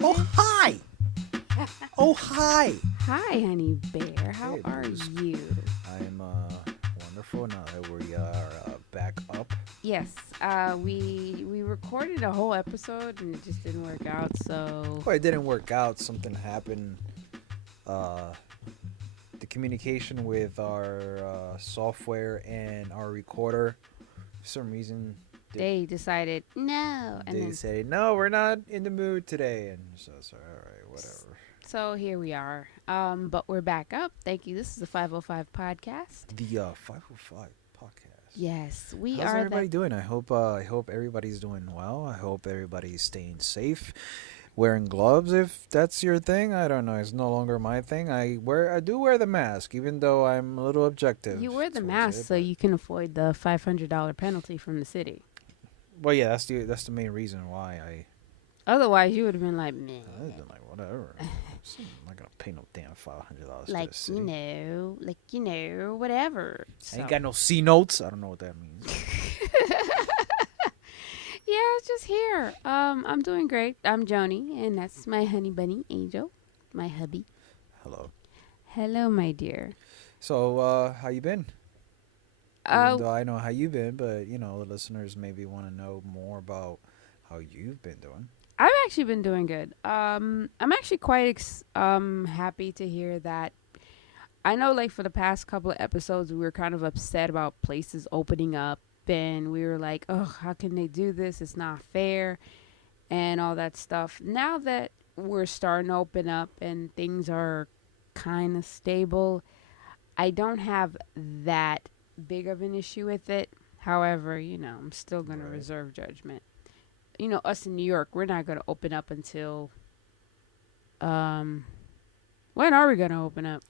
Oh, hi. Oh, hi. Hi, honey bear. How Hey, are Luz. you? I'm wonderful now that we are back up. Yes, we recorded a whole episode and it just didn't work out. So Well, it didn't work out. Something happened. Uh, the communication with our software and our recorder, for some reason, they decided no, and they then said, no, we're not in the mood today. And so it's all right, whatever. so here we are. But we're back up. Thank you. This is the 505 podcast. The 505 podcast. Yes, we How's are. everybody doing? I hope everybody's doing well. I hope everybody's staying safe. Wearing gloves, if that's your thing. I don't know. It's no longer my thing. I do wear the mask, even though I'm a little objective. You wear the towards mask it, so but- you can avoid the $500 penalty from the city. Well, yeah, that's the main reason why I. Otherwise, you would have been like, meh. I've been like, whatever. I'm not gonna pay no damn $500 Like, to the city. whatever. I So. ain't got no C notes. I don't know what that means. Yeah, it's just here. I'm doing great. I'm Joni, and that's my honey bunny, Angel, my hubby. Hello. Hello, my dear. So, how you been? Even though I know how you've been, but the listeners maybe want to know more about how you've been doing. I've actually been doing good. I'm actually quite happy to hear that. I know, like, for the past couple of episodes, we were kind of upset about places opening up, and we were like, oh, how can they do this? It's not fair, and all that stuff. Now that we're starting to open up and things are kind of stable, I don't have that big of an issue with it. However, I'm still going to reserve judgment. Us in New York, we're not going to open up until when are we going to open up?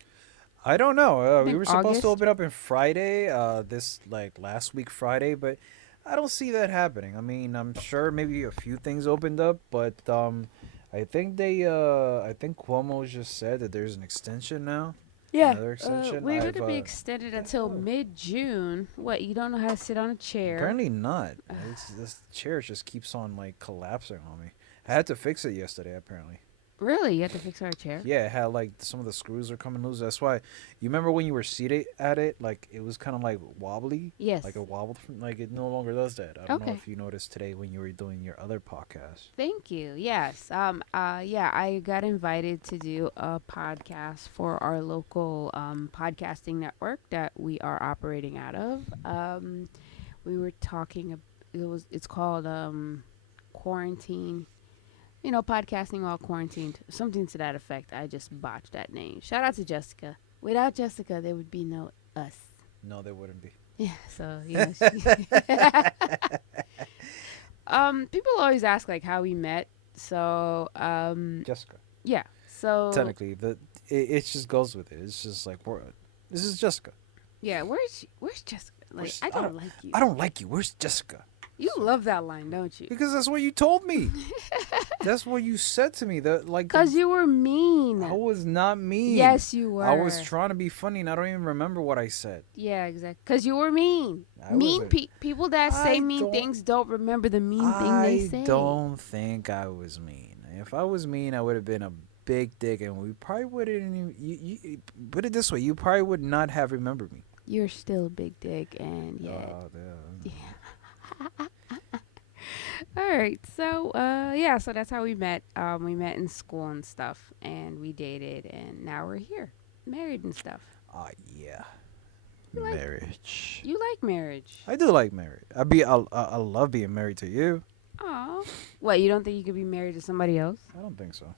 I don't know. We think were supposed August? to open up in Friday, this last week Friday, but I don't see that happening. I mean, I'm sure maybe a few things opened up, but I think I think Cuomo just said that there's an extension now. Another extension. We're going to be I've, extended until mid-June. What, you don't know how to sit on a chair? Apparently not. This chair just keeps on collapsing on me. I had to fix it yesterday. Apparently. Really? You have to fix our chair? Yeah, it had some of the screws are coming loose. That's why you remember when you were seated at it, it was kind of wobbly. Yes. Like it wobbled from, it no longer does that. I don't know Okay. if you noticed today when you were doing your other podcast. Thank you. Yes. Yeah, I got invited to do a podcast for our local podcasting network that we are operating out of. We were talking. It's called Quarantine. Podcasting while quarantined. Something to that effect. I just botched that name. Shout out to Jessica. Without Jessica, there would be no us. No, there wouldn't be. Yeah. So people always ask how we met. So Jessica. yeah. So Technically, it just goes with it. It's just this is Jessica. yeah. Where's Jessica? I don't like you. I don't like you. Where's Jessica? You love that line, don't you? Because that's what you told me. That's what you said to me. Because you were mean. I was not mean. Yes, you were. I was trying to be funny, and I don't even remember what I said. Yeah, exactly. Because you were mean. I Mean wasn't. people that say mean things don't remember the mean thing they say. I don't think I was mean. If I was mean, I would have been a big dick, and we probably wouldn't. You put it this way: you probably would not have remembered me. You're still a big dick, and yeah. Yeah. All right, so so that's how we met. We met in school and stuff, and we dated, and now we're here, married and stuff. Yeah. You like- Marriage. You like marriage? I do like marriage. I love being married to you. Oh, what? You don't think you could be married to somebody else? I don't think so.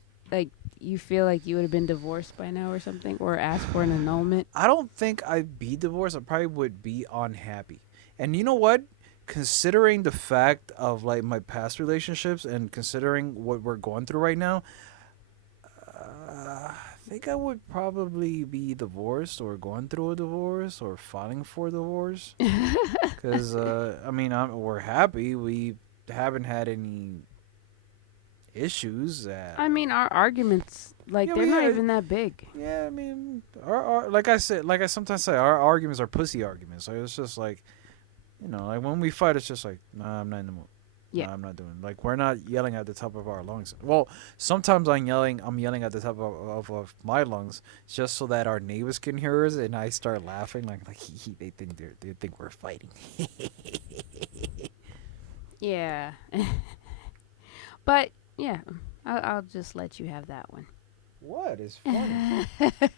You feel like you would have been divorced by now or something, or asked for an annulment? I don't think I'd be divorced. I probably would be unhappy. And you know what? Considering the fact of my past relationships and considering what we're going through right now, I think I would probably be divorced or going through a divorce or filing for a divorce. Because, we're happy. We haven't had any issues. I mean, our arguments, they're not even that big. Yeah, I mean, like I sometimes say, our arguments are pussy arguments. It's just when we fight, it's just nah, I'm not in the mood. No, Yeah. I'm not doing. Like we're not yelling at the top of our lungs. Well, sometimes I'm yelling. I'm yelling at the top of my lungs just so that our neighbors can hear us, and I start laughing like they think they think we're fighting. Yeah. But yeah, I'll just let you have that one. What is funny?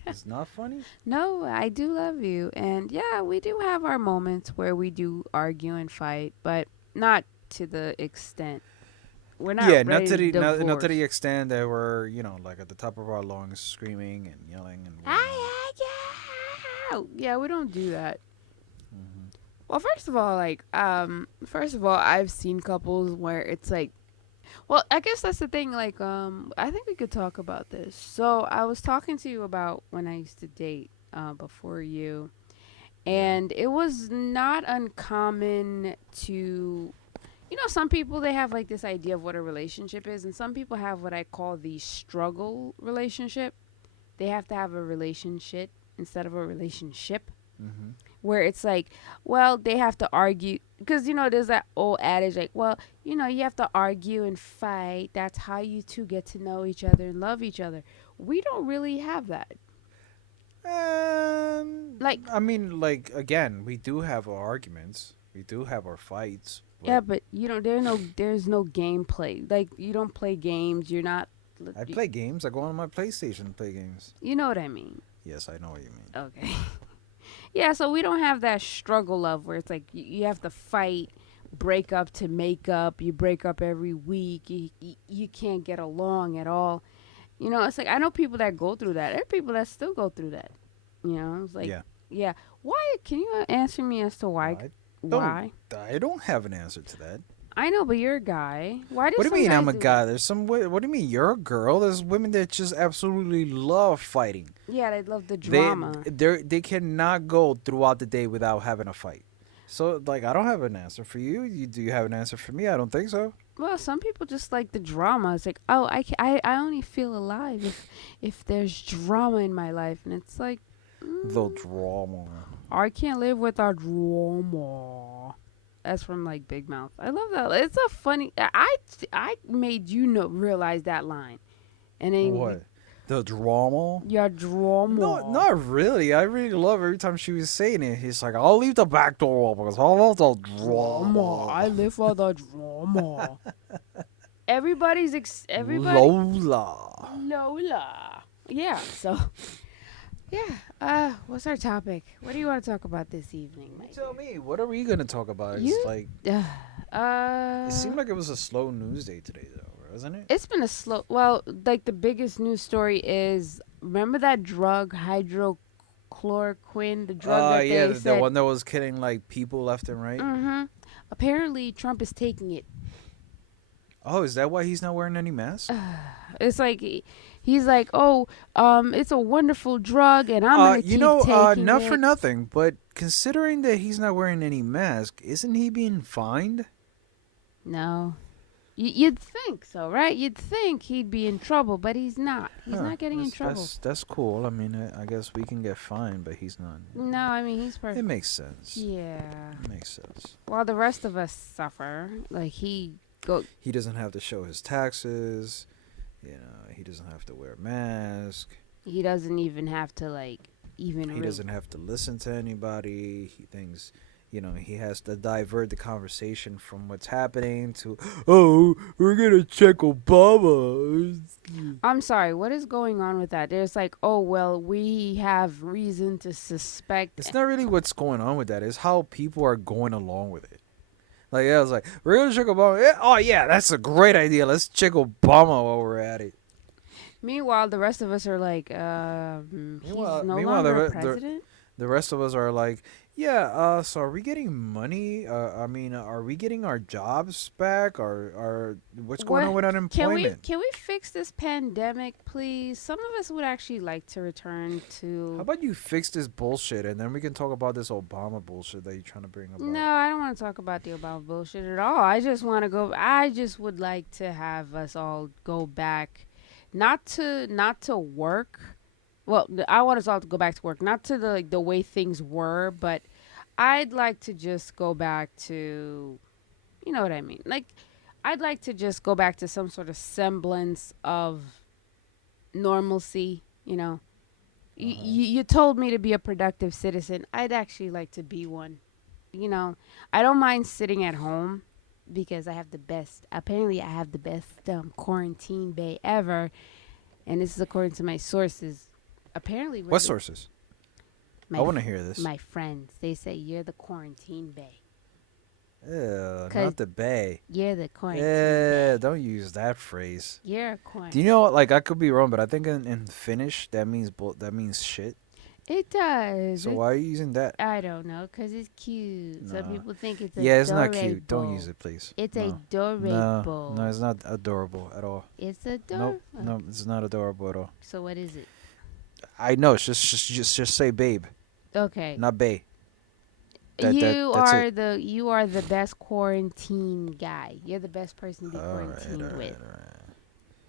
It's not funny. No, I do love you. And yeah, we do have our moments where we do argue and fight, but not to the extent. We're Yeah, not ready to not to the divorce. extent that we're like at the top of our lungs, screaming and yelling and whatnot. Yeah, we don't do that. Hmm. Well, first of all, I've seen couples where it's like, well, I guess that's the thing. Like, I think we could talk about this. So I was talking to you about when I used to date, before you, Yeah. and it was not uncommon to, some people they have like this idea of what a relationship is, and some people have what I call the struggle relationship. They have to have a relationship instead of a relationship, Hmm. where it's like, well, they have to argue because there's that old adage like, well, you have to argue and fight. That's how you two get to know each other and love each other. We don't really have that. Like, I mean, like again, we do have our arguments. We do have our fights, yeah, but but there's no gameplay. Like, you don't play games. You're not. I play games. I go on my PlayStation and play games. You know what I mean? Yes, I know what you mean. Okay. Yeah, so we don't have that struggle of where it's like you have to fight, break up to make up. You break up every week. You can't get along at all. It's like I know people that go through that. There are people that still go through that. It's like, Yeah. yeah. Why? Can you answer me as to why? I don't. Why? I don't have an answer to that. I know, but you're a guy. Why do What do you some mean guys I'm a do that? guy? There's some. What do you mean you're a girl? There's women that just absolutely love fighting. Yeah, they love the They drama. they cannot go throughout the day without having a fight. So like I don't have an answer for you. Do you have an answer for me? I don't think so. Well, some people just like the drama. It's like, oh, I only feel alive if there's drama in my life, and it's like, The mm, drama. I can't live without drama. That's from like Big Mouth. I love that. It's a funny. I made realize that line, and then What? The drama? your No, drama. not really. I really love every time she was saying it. He's like, I'll leave the back door open because I love the Drama. I drama. live for the drama. Everybody. Lola. Lola. Yeah. So yeah. What's our topic? What do you want to talk about this evening, You my tell me, what are we gonna talk about? It's You. like it seemed Uh. like it was a slow news day today, though, wasn't it? It's been a slow. Well, like the biggest news story is, remember that drug hydrochloroquine, the drug that Yeah, they the said. one that was killing like people left and right. Mm-hmm. Apparently, Trump is taking it. Oh, is that why he's not wearing any mask? It's like he's like, oh, it's a wonderful drug, and I'm gonna keep taking not for it. nothing, but considering that he's not wearing any mask, isn't he being fined? No, you'd think so, right? You'd think he'd be in trouble, but he's not. He's Huh? not getting in trouble. That's cool. I mean, I guess we can get fined, but he's not. No, I mean he's It perfect. makes sense. Yeah. It makes sense. While the rest of us suffer, like he go. He doesn't have to show his taxes. You know, he doesn't have to wear a mask. He doesn't even have to like even. He doesn't have to listen to anybody. He thinks, he has to divert the conversation from what's happening to, oh, we're gonna check Obama. I'm sorry. What is going on with that? There's like, oh well, we have reason to suspect. It's not really what's going on with that. It's how people are going along with it. Like, yeah, I was like, we're gonna check Obama. Yeah, oh yeah, that's a great idea. Let's check Obama while we're at it. Meanwhile, the rest of us are like, he's no Meanwhile, longer president. the rest of us are like, yeah. So are we getting money? I mean, are we getting our jobs back? Or what's going on What with can we unemployment? can we fix this pandemic, please? Some of us would actually like to return How to. about you fix this bullshit and then we can talk about this Obama bullshit that you're trying to bring about? No, I don't want to talk about the Obama bullshit at all. I just want to go. I just would like to have us all go back, not to work. Well, I want us all to go back to work, not to the way things were, but I'd like to just go back to, you know what I mean? Like, I'd like to just go back to some sort of semblance of normalcy. You know, Uh-huh. you told me to be a productive citizen. I'd actually like to be one. You know, I don't mind sitting at home because I have the best. Apparently, I have the best quarantine bay ever, and this is according to my sources. Apparently, we're What the sources? I my want to hear this. my friends. They say you're the quarantine bay. Ew, Cause not the bay. you're the quarantine Yeah, bay. don't use that phrase. You're a Do you quarantine. know what? Like, I could be wrong, but I think in Finnish that means shit. It does. So why are you using that? I don't know, cause it's cute. Some No. people think it's Yeah, it's not cute. Don't use adorable. it, please. It's No. No, no, adorable. it's not adorable at all. It's Nope, adorable. no, it's not adorable at all. So what is it? I know. It's just say babe, Okay. not bae. You That's it. are the best quarantine guy. You're the best person to be All right, all quarantined right, with. all right.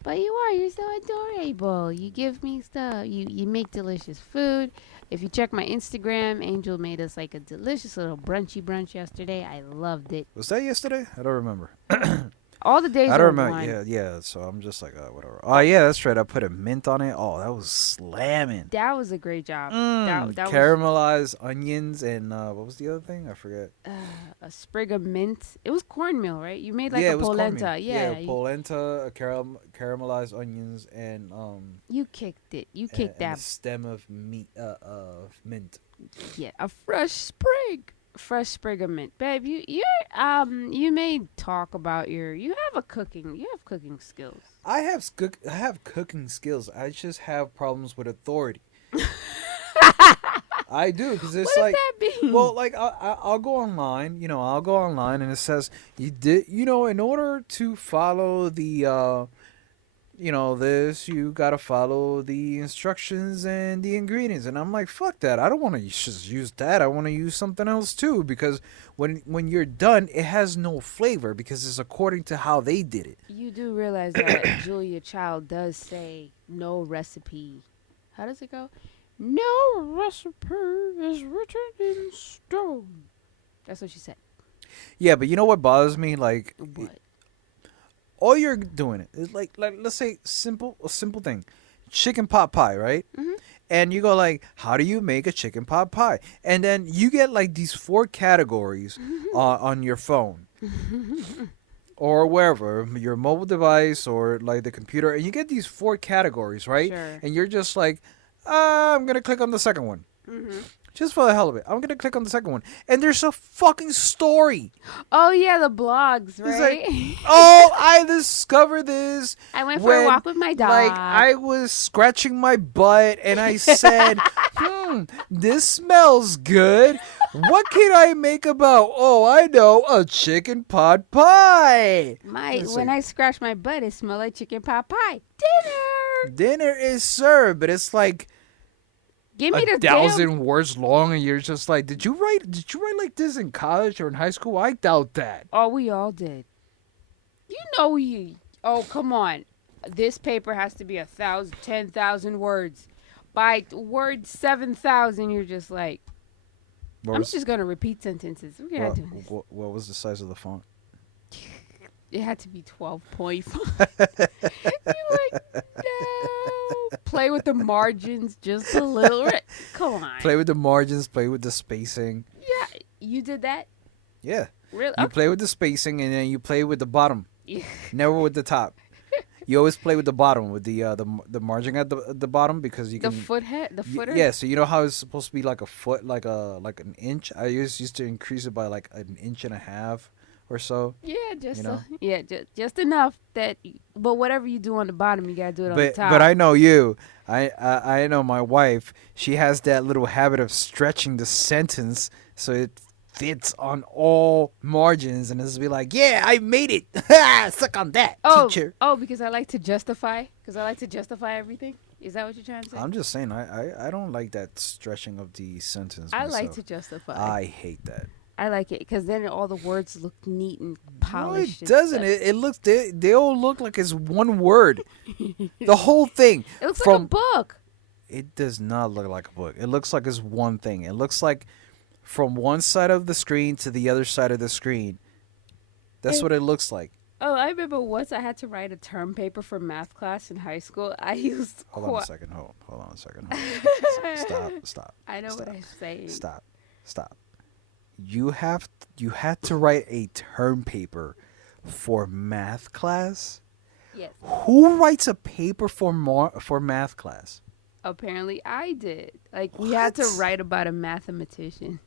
But you are. You're so adorable. You give me stuff. You make delicious food. If you check my Instagram, Angel made us like a delicious little brunchy brunch yesterday. I loved it. Was that yesterday? I don't remember. All the days I don't are remember. one. Yeah, yeah. So I'm just like, whatever. Oh yeah, that's right. I put a mint on it. Oh, that was slamming. That was a great job. That was Caramelized onions and what was the other thing? I forget. a sprig of mint. It was cornmeal, right? You made like Yeah, a it was cornmeal. polenta. Yeah, Yeah, polenta, caramelized onions, and you kicked it. You kicked and a that. stem of meat of mint. Yeah, a fresh sprig of mint, babe. You may talk about you have cooking skills. I have cooking skills. I just have problems with authority. I do because What it's does like, that mean? well, like I'll go online. I'll go online and it says you did. In order to follow the this, you gotta follow the instructions and the ingredients. And I'm like, fuck that. I don't want to just use that. I want to use something else too because when you're done, it has no flavor because it's according to how they did it. You do realize that Julia Child does say no recipe. How does it go? No recipe is written in stone. That's what she said. Yeah, but you know what bothers me? Like, What? all you're doing is like let's say a simple thing, chicken pot pie, right? Mhm. And you go like, how do you make a chicken pot pie? And then you get like these four categories on your phone or wherever, your mobile device or like the computer, and you get these four categories, right? Sure. And you're just like, I'm gonna click on the second one. Mhm. Just for the hell of it, I'm gonna click on the second one, and there's a fucking story. Oh yeah, the blogs, It's like, right? oh, I discovered this I went for a when, walk with my dog. like, I was scratching my butt and I said, this smells good. What can I make about? Oh, I know, a chicken pot pie. It's When like, I scratched my butt, it smelled like chicken pot pie. Dinner. dinner is served, but it's like Give a me the thousand damn. words long, and you're just like, did you write like this in college or in high school? I doubt that. Oh, we all did. You know you. Oh, come on. This paper has to be 10,000 words. By word 7,000, you're just like, What I'm was just gonna repeat sentences. We're not what, doing this. what was the size of the font? It had to be 12 point. You're like, no. Play with the margins just a little. Come on. Play with the margins, play with the spacing. Yeah, you did that. Yeah. Really? You play with the spacing and then you play with the bottom, Okay. never with the top. You always play with the bottom, with the margin at the bottom because you The can. the footer. Yeah, so you know how it's supposed to be like a foot, like an inch. I used to increase it by like an inch and a half or so. Yeah, just You know? just enough that. But whatever you do on the bottom, you gotta do it on the top. But I know you. I know my wife. She has that little habit of stretching the sentence so it fits on all margins, and it's be like, yeah, I made it. Suck on that, teacher. Because I like to justify. Because I like to justify everything. Is that what you're trying to say? I'm just saying, I don't like that stretching of the sentence. I myself. like to justify. I hate that. I like it because then all the words look neat and polished. No, it doesn't. It looks. They all look like it's one word. The whole thing. It looks like a from book. It does not look like a book. It looks like it's one thing. It looks like from one side of the screen to the other side of the screen. That's It- what it looks like. Oh, I remember once I had to write a term paper for math class in high school. I used Hold on a second. Hold on a second. Hold on. Stop. Stop. I know what Stop. I'm saying. Stop. Stop. You had to write a term paper for math class. Yes. Who writes a paper for math class? Apparently I did. Like we had to What? write about a mathematician.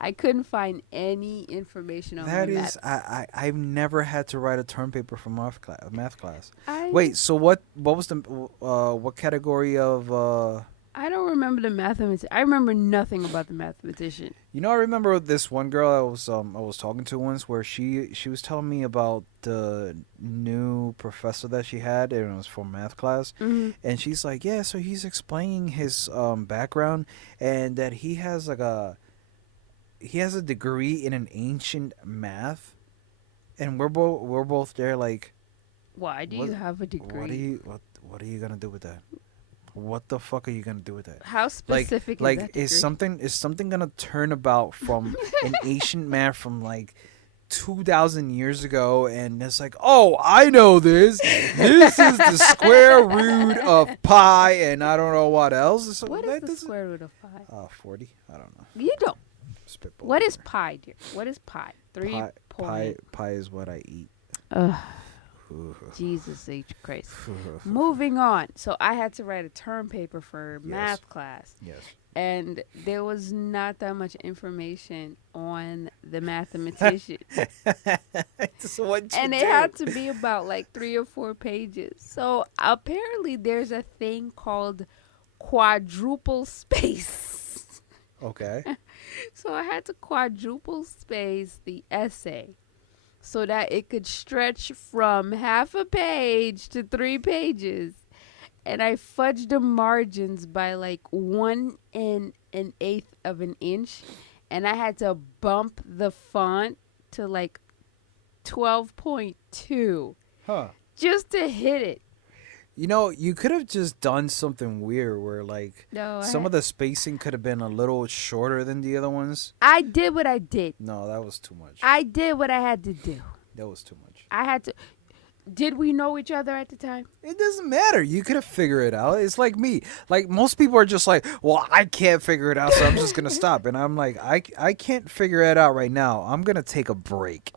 I couldn't find any information on my That is, maths. I've never had to write a term paper for math class. I Wait, so what was the what category of I don't remember the mathematician. I remember nothing about the mathematician. you know, I remember this one girl I was talking to once where she was telling me about the new professor that she had, and it was for math class. Hmm. And she's like, "Yeah, so he's explaining his background, and that he has a degree in an ancient math." And we're both there like, Why do what you have a degree? what are you gonna do with that? What the fuck are you gonna do with that? How Like specific is like that degree? is something gonna turn about from an ancient math from like 2,000 years ago, and it's like, oh, I know this. This is the square root of pi, and I don't know what else. So What is that the doesn't. square root of 5? 40. I don't know. You don't. Spitball. What is pi, dear? What is pi? 3 pi? point. Pi is what I eat. Ugh, Jesus H. Christ. Moving on. So I had to write a term paper for Yes. math class. Yes. And there was not that much information on the mathematician. So what you And it do? had to be about like 3 or 4 pages. So apparently there's a thing called quadruple space. Okay. So I had to quadruple space the essay so that it could stretch from half a page to 3 pages. And I fudged the margins by like 1 and an eighth of an inch. And I had to bump the font to like 12.2 Huh. just to hit it. You know, you could have just done something weird where, like, No, some of the spacing could have been a little shorter than the other ones. I did what I did. No, that was too much. I did what I had to do. That was too much. I had to. Did we know each other at the time? It doesn't matter. You could have figured it out. It's like me. Like, most people are just like, well, I can't figure it out, so I'm just going to stop. And I'm like, I can't figure it out right now. I'm going to take a break,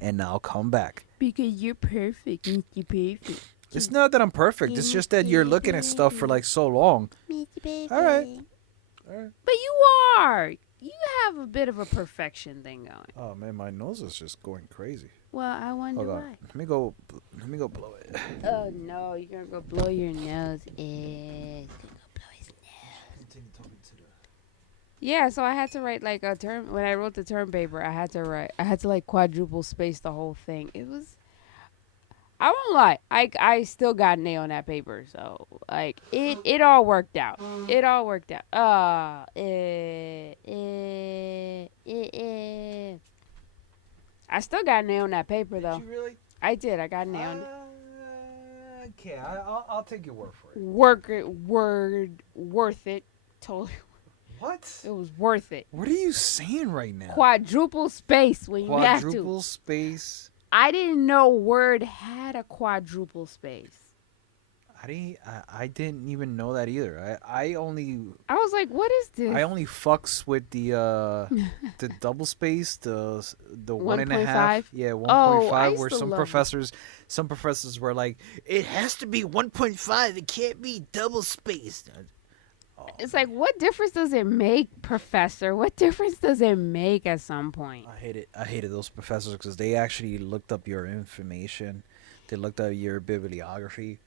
and I'll come back. Because you're perfect. You're perfect. It's not that I'm perfect. It's just that you're looking at stuff for, like, so long. All right. But you are. You have a bit of a perfection thing going. Oh, man, my nose is just going crazy. Well, I wonder Hold on. why. Let me go blow it. Oh no, you're gonna go blow your nose. You're gonna go blow his nose. Yeah, so I had to write like a term. When I wrote the term paper, I had to like quadruple space the whole thing. It was. I won't lie. I still got an A on that paper. So like it all worked out. It all worked out. I still got an A on that paper though. Did you really? I did. I got an A on it. Okay, I'll take your word for it. Worth it. Totally, What? it was worth it. What are you saying right now? Quadruple space when you have to. Quadruple space. I didn't know Word had a quadruple space. I didn't even know that either. I only I was like, what is this? fucks with the double space, the 1.5. 1.5? Yeah, Oh, 1.5 I where used to some love professors were like, it has to be 1.5. It can't be double spaced. Oh, It's like, what difference does it make, Professor? What difference does it make at some point? I hated those professors because they actually looked up your information. They looked up your bibliography.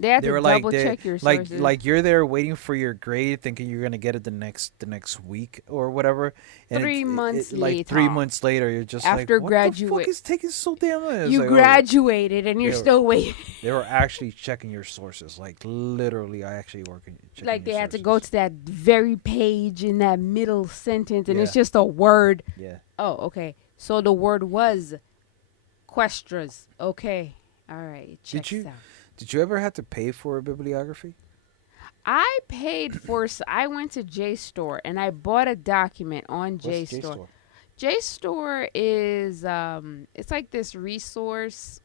They had They to were like double check your like sources. like you're there waiting for your grade, thinking you're gonna get it the next week or whatever. And 3 months like later. 3 months later, you're just After like, what the graduate- fuck is taking so damn long? It's you like, graduated and you're They were- still waiting. they were actually checking your sources. Like literally, I actually work in checking Like they your had to sources. go to that very page in that middle sentence and it's Yeah. just a word. Yeah. Oh, okay. So the word was questras. Okay. All right. It checks you- out. Did you ever have to pay for a bibliography? I paid for. I went to JSTOR and I bought a document on What's JSTOR. JSTOR? JSTOR is it's like this resource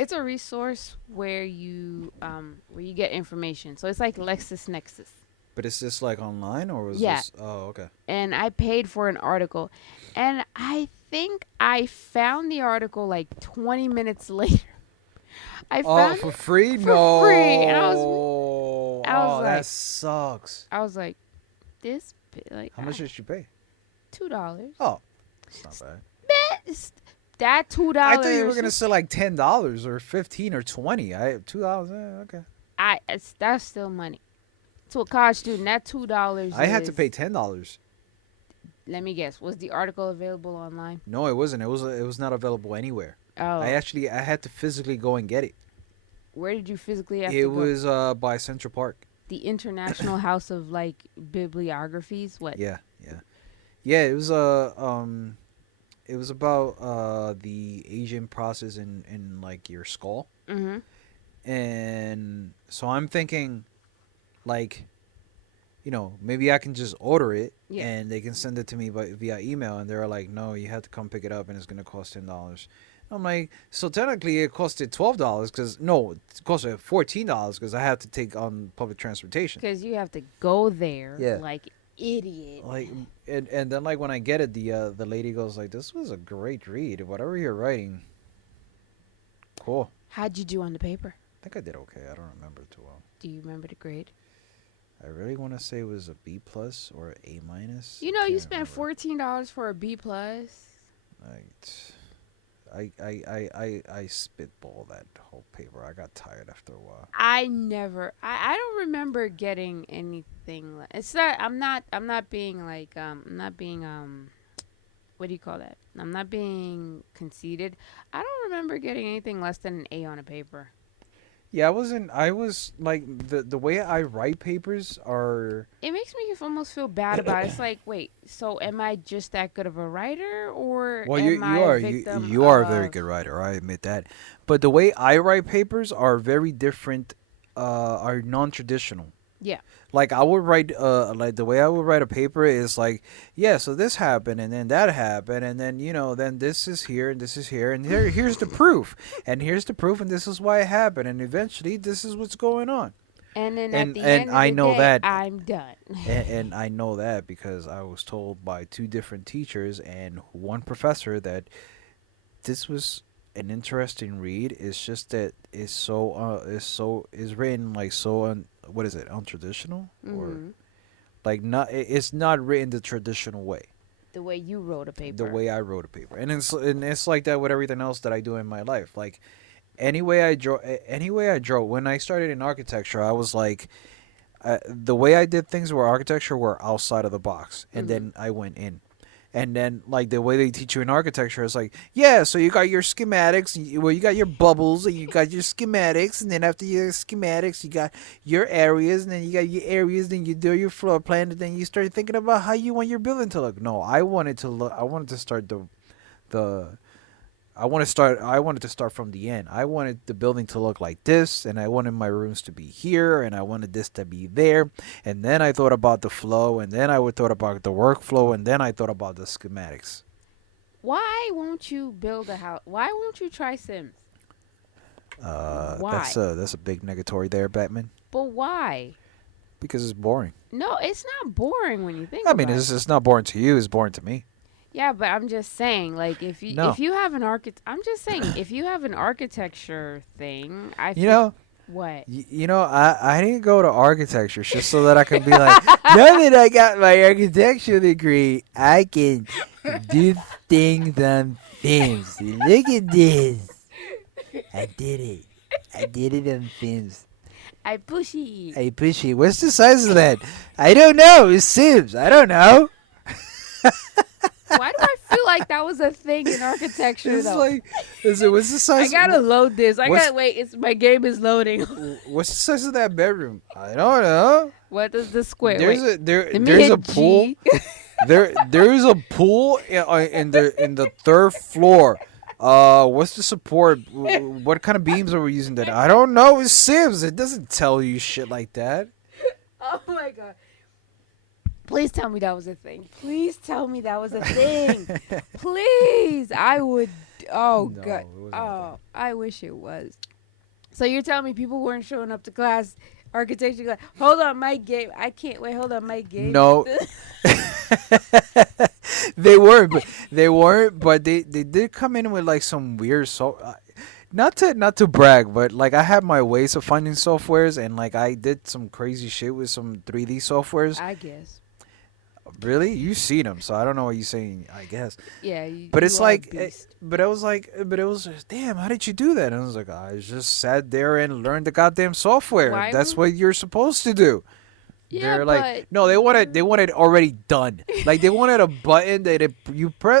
it's a resource where you get information. So it's like LexisNexis. But is this like online or was Yeah, this? Oh, okay. and I paid for an article, and I think I found the article like 20 minutes later. I Oh, found for it free? for free, and No. I was Oh, that like, sucks. this like How much did you pay? $2. Oh, it's not bad. That I thought you were $2. gonna say like $10 or 15 or 20. I $2. Okay. That's still money to a college student. That $2 I had to is. pay $10. Let me guess. Was the article available online? No, it wasn't. It was not available anywhere. Oh, I had to physically go and get it. where did you physically have It to go? was by Central Park. The International House of like Bibliographies. What? Yeah, yeah, yeah. It was about the aging process in like your skull, Mm-hmm. and so I'm thinking, like, maybe I can just order it Yeah. and they can send it to me via email, and they're like, no, you have to come pick it up and it's gonna cost $10. I'm like, so technically it costed $12 because no, it costed $14 because I have to take on public transportation. Because you have to go there. Yeah. Like idiot. Like, and then like when I get it, the lady goes like, "This was a great read. Whatever you're writing, cool." How'd you do on the paper? I think I did okay. I don't remember too well. Do you remember the grade? I really want to say it was a B plus or A minus. You I know, you can't spent remember. $14 for a B plus. I spitball that whole paper. I got tired after a while. I don't remember getting anything. It's not. I'm not being like. I'm not being. What do you call that? I'm not being conceited. I don't remember getting anything less than an A on a paper. Yeah, I wasn't. I was like the way I write papers are. It makes me almost feel bad about it. It's like, wait, so am I just that good of a writer, or Well, am I a victim you are a very of? good writer. I admit that, but the way I write papers are very different. Are non-traditional. Yeah. Like I would write, like the way I would write a paper is like, yeah, so this happened and then that happened and then then this is here and this is here and here's the proof and here's the proof and this is why it happened and eventually this is what's going on. And then And at the and end of I the know day, that I'm done. and I know that because I was told by two different teachers and one professor that this was an interesting read. It's just that it's written like what is it, untraditional or Hmm. like it's not written the traditional way, The way you wrote a paper. the way I wrote a paper, and it's like that with everything else that I do in my life. Like any way I draw when I started in architecture, I was like the way I did things were architecture were outside of the box, and Mhm. then I went in. And then, like the way they teach you in architecture is like, yeah. So you got your schematics. You got your bubbles, and you got your schematics, and then after your schematics, you got your areas, and then you got your areas. Then you do your floor plan, and then you start thinking about how you want your building to look. No, I wanted to look. I wanted to start the I wanted to start from the end. I wanted the building to look like this, and I wanted my rooms to be here, and I wanted this to be there. And then I thought about the flow, and then I would thought about the workflow, and then I thought about the schematics. Why won't you build a house? Why won't you try Sims? Why? That's a big negatory there, Batman, But why? because it's boring. No, it's not boring when you think I mean, about it. it's not boring to you. It's boring to me. Yeah, but I'm just saying, like, No. if you have an I'm just saying, if you have an architecture thing, I You think know, what? I didn't go to architecture just so that I could be like, now that I got my architecture degree, I can do things on films. Look at this. I did it. I did it on films. I pushy. Hey, Pushy, what's the size of that? I don't know. It's Sims. I don't know. Why do I feel like that was a thing in architecture It's though? like, what's the I size? gotta load this. I what's- gotta wait. It's my game is loading. What's the size of that bedroom? I don't know. What is the square? There's Wait, let me there's hit a pool. G. There's a pool in the third floor. What's the support? What kind of beams are we using? That I don't know. It's Sims. It doesn't tell you shit like that. Oh my god. Please tell me that was a thing. Please tell me that was a thing. Please. I would. Oh, God. No, it wasn't a thing. Oh, I wish it was. So you're telling me people weren't showing up to class, architecture class? Hold on, Mike gave. I can't wait. Hold on, Mike gave. No, they weren't, but they did come in with like some weird not to brag, but like I have my ways of finding softwares, and like I did some crazy shit with some 3D softwares. I guess. Really, you seen them, so I don't know what you're saying. I guess, Yeah, you, but you it's are a like, beast. but it was just, damn. How did you do that? And I was like, I just sat there and learned the goddamn software. Why That's would? what you're supposed to do. Yeah, They're like, but no, they wanted already done. Like they wanted a button that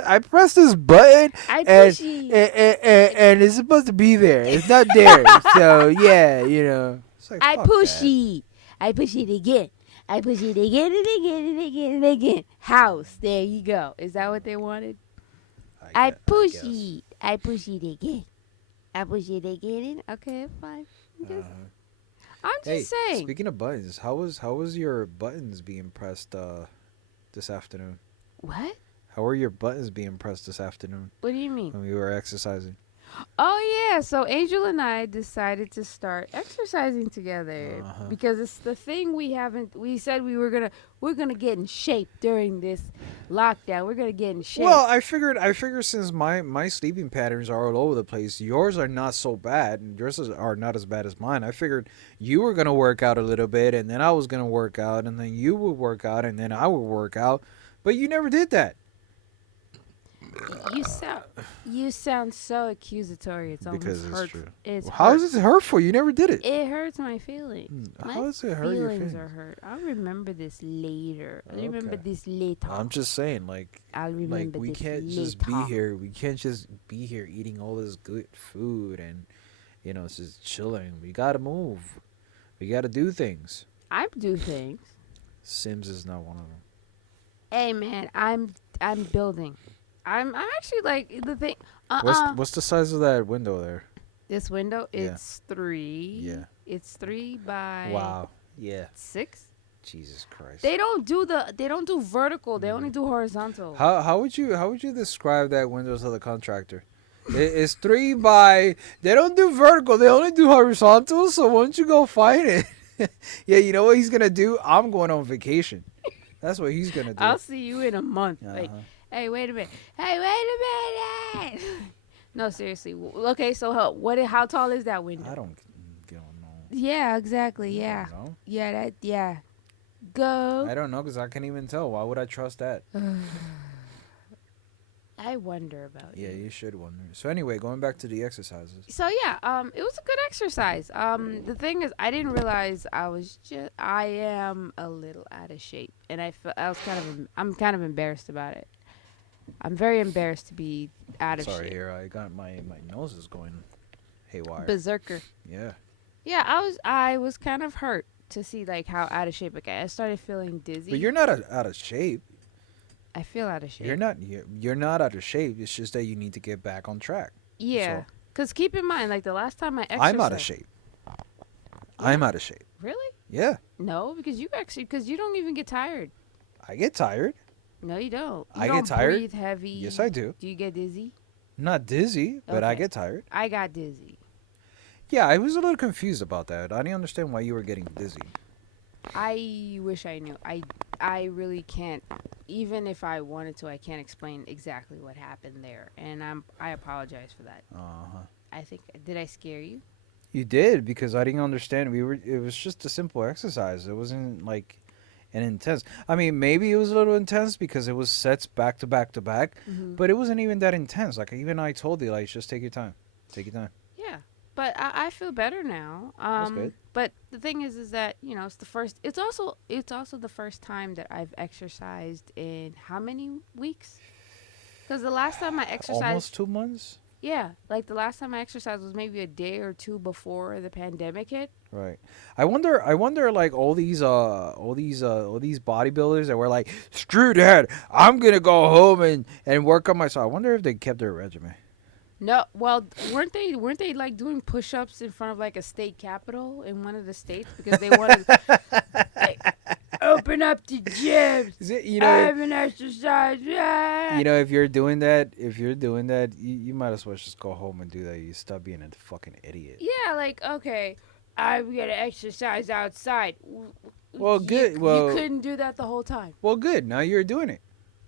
I press this button I and pushy. and it's supposed to be there. It's not there. So yeah, It's like I fuck that. pushy. I push it again. I push it again and again and again and again. House. There you go. Is that what they wanted? I push guess. it. I push it again. I push it again. Okay, fine. I'm Hey, just saying. speaking of buttons, how was your buttons being pressed this afternoon? What? How were your buttons being pressed this afternoon What do you mean? when we were exercising? Oh yeah, so Angel and I decided to start exercising together Uh-huh. because it's the thing we said we're gonna get in shape during this lockdown. We're gonna get in shape. Well, I figured since my sleeping patterns are all over the place, yours are not so bad, and are not as bad as mine. I figured you were gonna work out a little bit, and then I was gonna work out, and then you would work out, and then I would work out, but you never did that you sound so accusatory. It's almost because it's hurtful. true. It's How hurt. is it hurtful? You never did it. It hurts my feelings. How My does it hurt your feelings feelings? are hurt. I'll remember this later. I'll remember Okay. this later. I'm just saying, like, I'll like remember we this can't just be later. here. We can't just be here eating all this good food and it's just chilling. We gotta move. We gotta do things. I do things. Sims is not one of them. Hey man, I'm building. I'm actually like the thing. What's the size of that window there? This window, Yeah. it's 3. Yeah. It's 3 by Wow. Yeah. 6. Jesus Christ. They don't do vertical. They only do horizontal. How would you describe that window to the contractor? It's 3 by. They don't do vertical. They only do horizontal. So why don't you go find it? Yeah, you know what he's gonna do? I'm going on vacation. That's what he's gonna do. I'll see you in a month. Uh-huh. Like, hey, wait a minute. Hey, wait a minute. No, seriously. Okay, so how tall is that window? I don't know. Yeah, exactly. I Yeah. don't know. Yeah. Go. I don't know because I can't even tell. Why would I trust that? I wonder about Yeah, you. you should wonder. So anyway, going back to the exercises. So yeah, it was a good exercise. The thing is, I didn't realize I am a little out of shape, and I'm kind of embarrassed about it. I'm very embarrassed to be out of Sorry, shape. here I got my nose is going haywire. Berserker. Yeah. Yeah, I was kind of hurt to see like how out of shape I got. I started feeling dizzy. But you're not out of shape. I feel out of shape. You're not out of shape. It's just that you need to get back on track. Yeah, So- cause keep in mind, like the last time I exercised. I'm out of shape. I'm out of shape. Really? Yeah. No, because you don't even get tired. I get tired. No, you don't. You I don't get tired. Breathe heavy. Yes, I do. Do you get dizzy? Not dizzy, but I Okay. get tired. I got dizzy. Yeah, I was a little confused about that. I didn't understand why you were getting dizzy. I wish I knew. I really can't. Even if I wanted to, I can't explain exactly what happened there, and I apologize for that. Uh-huh. I think did I scare you? You did because I didn't understand. It was just a simple exercise. It wasn't like an intense. I mean, maybe it was a little intense because it was sets back to back to back, Mm-hmm. but it wasn't even that intense. Like even I told you, like just take your time. Take your time. Yeah, but I feel better now. That's good. But the thing is that it's the first. It's also the first time that I've exercised in how many weeks? Because the last time I exercised, Almost 2 months. yeah, like the last time I exercised was maybe a day or two before the pandemic hit. Right. I wonder like all these bodybuilders that were like, screw that, I'm gonna go home and work on myself. I wonder if they kept their regimen. No, well, weren't they like doing push-ups in front of like a state capitol in one of the states because they wanted like, open open up the gyms. You I know, haven't exercised. Yeah. if you're doing that, you might as well just go home and do that. You stop being a fucking idiot. Yeah, like okay, I'm gonna exercise outside. Well, good. You couldn't do that the whole time. Well, good. Now you're doing it.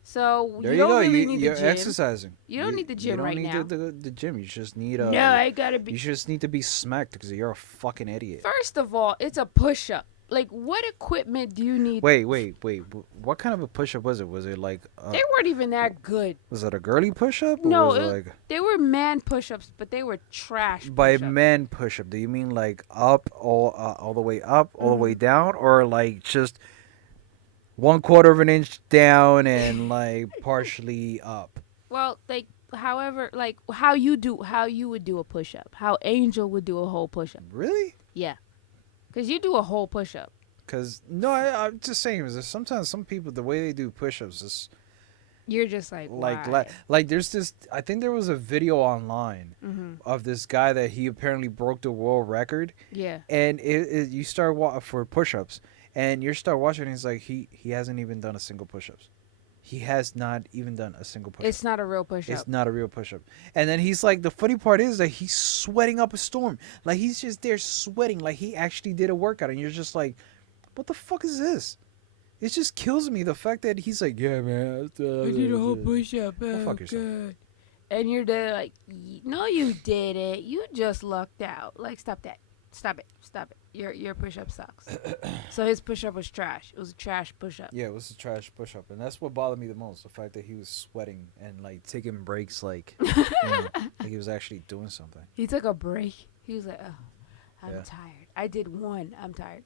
So There you you don't go. really need the You're gym. exercising. You don't need the You gym don't right need now. the gym. You just need No, I gotta be. You just need to be smacked because you're a fucking idiot. First of all, it's a push up. Like, what equipment do you need? Wait. What kind of a push up was it? Was it like They weren't even that good. was it a girly push up or No, was it like they were man push ups, but they were trash. by push-ups. man push up? Do you mean like up all the way up, all the way Mm-hmm. down, or like just 1/4 of an inch down and like partially up? Well, like, however, like how you would do a push up, how Angel would do a whole push up. Really? Yeah, because you do a whole push up. Because no, I'm just saying. Is sometimes some people the way they do push-ups is You're just like why? like there's this. I think there was a video online Mm-hmm. of this guy that he apparently broke the world record, Yeah. and you start for push-ups, and you start watching. And he's like he hasn't even done a single push-ups. He has not even done a single push-up. It's not a real push It's up. not a real push-up. And then he's like, the funny part is that he's sweating up a storm. Like he's just there sweating, like he actually did a workout, and you're just like, what the fuck is this? It just kills me the fact that he's like, yeah, man. I did a whole push up. Go fuck Oh, yourself. God. And you're there like, no, you didn't. You just lucked out. Like, stop that. Stop it. Stop it. Your push up sucks. So his push up was trash. It was a trash push up. Yeah, it was a trash push-up, and that's what bothered me the most. The fact that he was sweating and like taking breaks, like, like he was actually doing something. He took a break. He was like, oh, I'm Yeah. tired. I did one. I'm tired.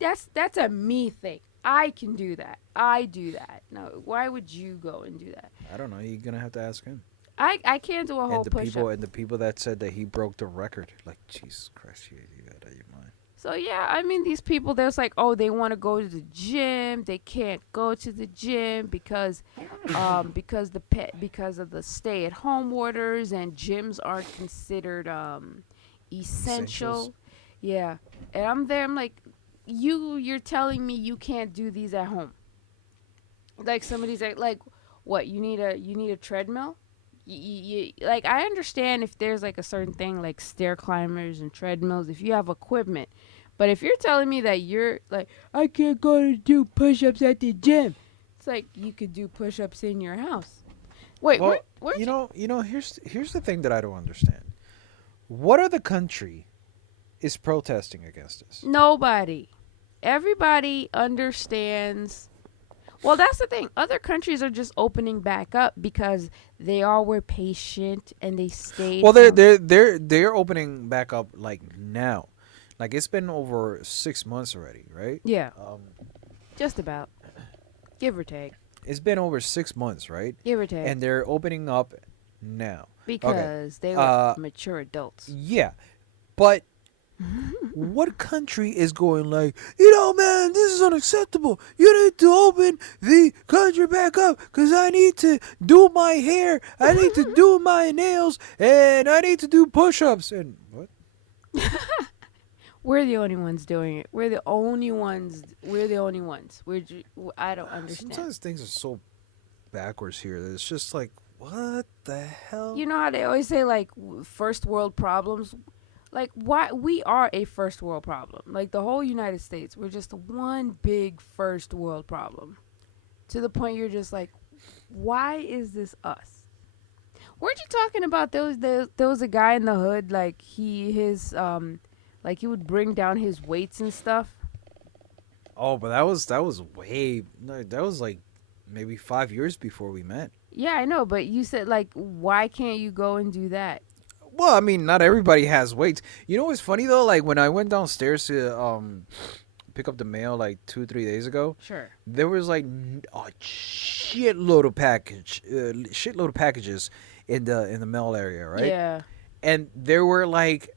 That's a me thing. I can do that. I do that. No, why would you go and do that? I don't know. You're gonna have to ask him. I can't do a whole And push up. the people that said that he broke the record, like, Jesus Christ, you out of your mind. So yeah, I mean these people. There's like, oh, they want to go to the gym. They can't go to the gym because because of the stay-at-home orders and gyms aren't considered essential. Essentials. Yeah, and I'm there. I'm like, you're telling me you can't do these at home? Like somebody's like, what? You need a treadmill? Like I understand if there's like a certain thing like stair climbers and treadmills if you have equipment, but if you're telling me that you're like I can't go to do push-ups at the gym, it's like you could do push-ups in your house. Wait, Well, where'd you know, here's the thing that I don't understand. What other country is protesting against this? Nobody, everybody understands. Well, that's the thing. Other countries are just opening back up because they all were patient and they stayed. Well, they're opening back up like now, like it's been over 6 months already, right? Yeah, Um, just about, give or take, it's been over 6 months, right? give or take, And they're opening up now. because they were uh, mature adults. Yeah, but what country is going like, man, this is unacceptable. You need to open the country back up because I need to do my hair, I need to do my nails, and I need to do push-ups. And what? We're the only ones doing it. We're the only ones. I don't understand. Sometimes things are so backwards here that it's just like, what the hell? You know how they always say like first world problems? Like why we are a first world problem. Like the whole United States, we're just one big first world problem. To the point you're just like, why is this us? Weren't you talking about there was a guy in the hood like like he would bring down his weights and stuff? Oh, but that was way, no, that was like maybe 5 years before we met. Yeah, I know, but you said like why can't you go and do that? Well, I mean, not everybody has weights. You know what's funny though? Like when I went downstairs to pick up the mail like 2-3 days ago, Sure. there was like a shitload of packages in the mail area, right? Yeah. And there were like,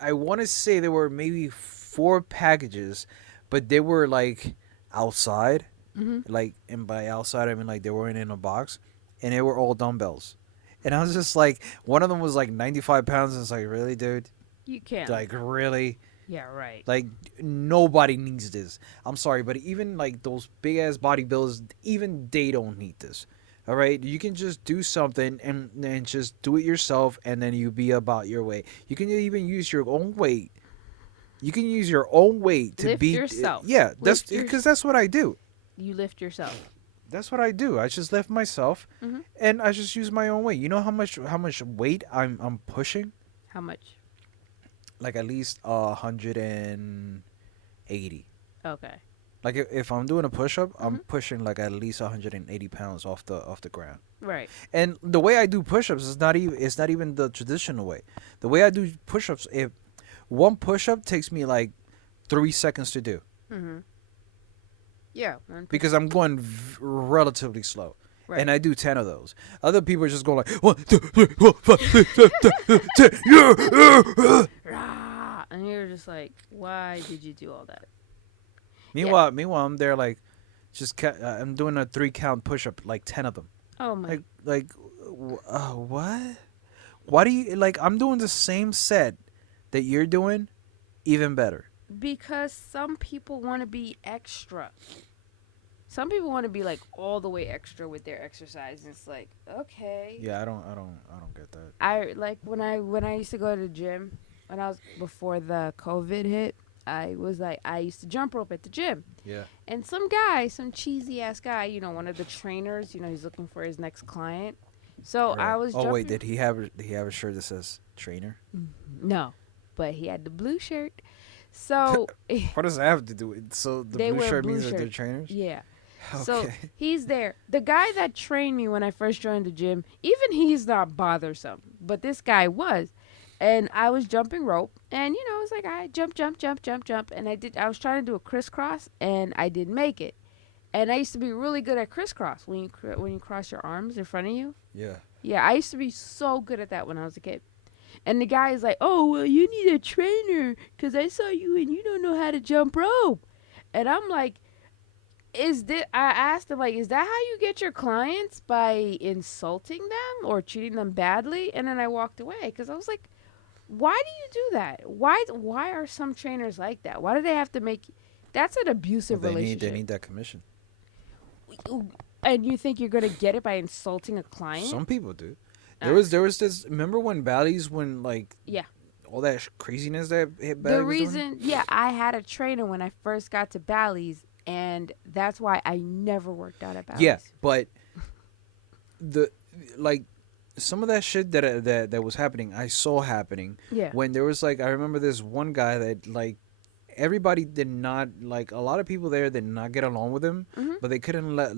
I want to say there were maybe 4 packages, but they were like outside, like, and by outside I mean like they weren't in a box, and they were all dumbbells. And I was just like, one of them was like 95 pounds, and it's like, really, dude? You can't. Like, really? Yeah, right. Like nobody needs this. I'm sorry, but even like those big ass bodybuilders, even they don't need this. All right, you can just do something and just do it yourself, and then you be about your way. You can even use your own weight. You can use your own weight to Lift beat. yourself. Yeah, that's because that's what I do. You lift yourself. That's what I do. I just lift myself, Hmm. and I just use my own weight. You know how much weight I'm pushing? How much? Like at least 180. Okay. Like if I'm doing a push up, I'm Hmm. pushing like at least 180 pounds off the ground. Right. And the way I do push ups is not even the traditional way. The way I do push ups, if one push up takes me like 3 seconds to do Hmm. Yeah. because I'm going relatively slow. Right. And I do 10 of those. Other people are just going like 1, 2, 3, 4, 5, 6, 7, 8, 10, yeah. Rah! And you're just like, why did you do all that? Meanwhile, I'm there like, I'm doing a 3 count push up, like 10 of them. Oh my. What? Why do you like? I'm doing the same set that you're doing, even better. Because some people want to be extra. Some people want to be like all the way extra with their exercise. And it's like, okay. Yeah, I don't get that. I like when I used to go to the gym when I was before the COVID hit. I used to jump rope at the gym. Yeah. And some cheesy ass guy, one of the trainers, he's looking for his next client. So Right. I was Oh jumping. wait, did he have a shirt that says trainer? No, but he had the blue shirt. So What does that have to do with? So the They blue wear shirt blue means that they're shirts. trainers. yeah. Okay. So he's there. The guy that trained me when I first joined the gym, even he's not bothersome, but this guy was. And I was jumping rope, and it was like I jump, jump, jump, jump, jump, and I was trying to do a crisscross, and I didn't make it. And I used to be really good at crisscross when you cross your arms in front of you. Yeah. Yeah, I used to be so good at that when I was a kid. And the guy is like, "Oh, well, you need a trainer because I saw you and you don't know how to jump rope." And I'm like, I asked him, like, is that how you get your clients, by insulting them or treating them badly? And then I walked away because I was like, why do you do that? Why are some trainers like that? Why do they have to make, that's an Well, abusive they relationship. need that commission. And you think you're going to get it by insulting a client? Some people do. Uh, There was this. Remember when Bally's, when like Yeah. all that craziness that hit Bally The was doing? reason, yeah, I had a trainer when I first got to Bally's, and that's why I never worked out at Bally's. Yeah, but the like some of that shit that was happening, I saw happening Yeah. when there was like I remember this one guy that like everybody did not like, a lot of people there did not get along with him, Hmm. but they couldn't let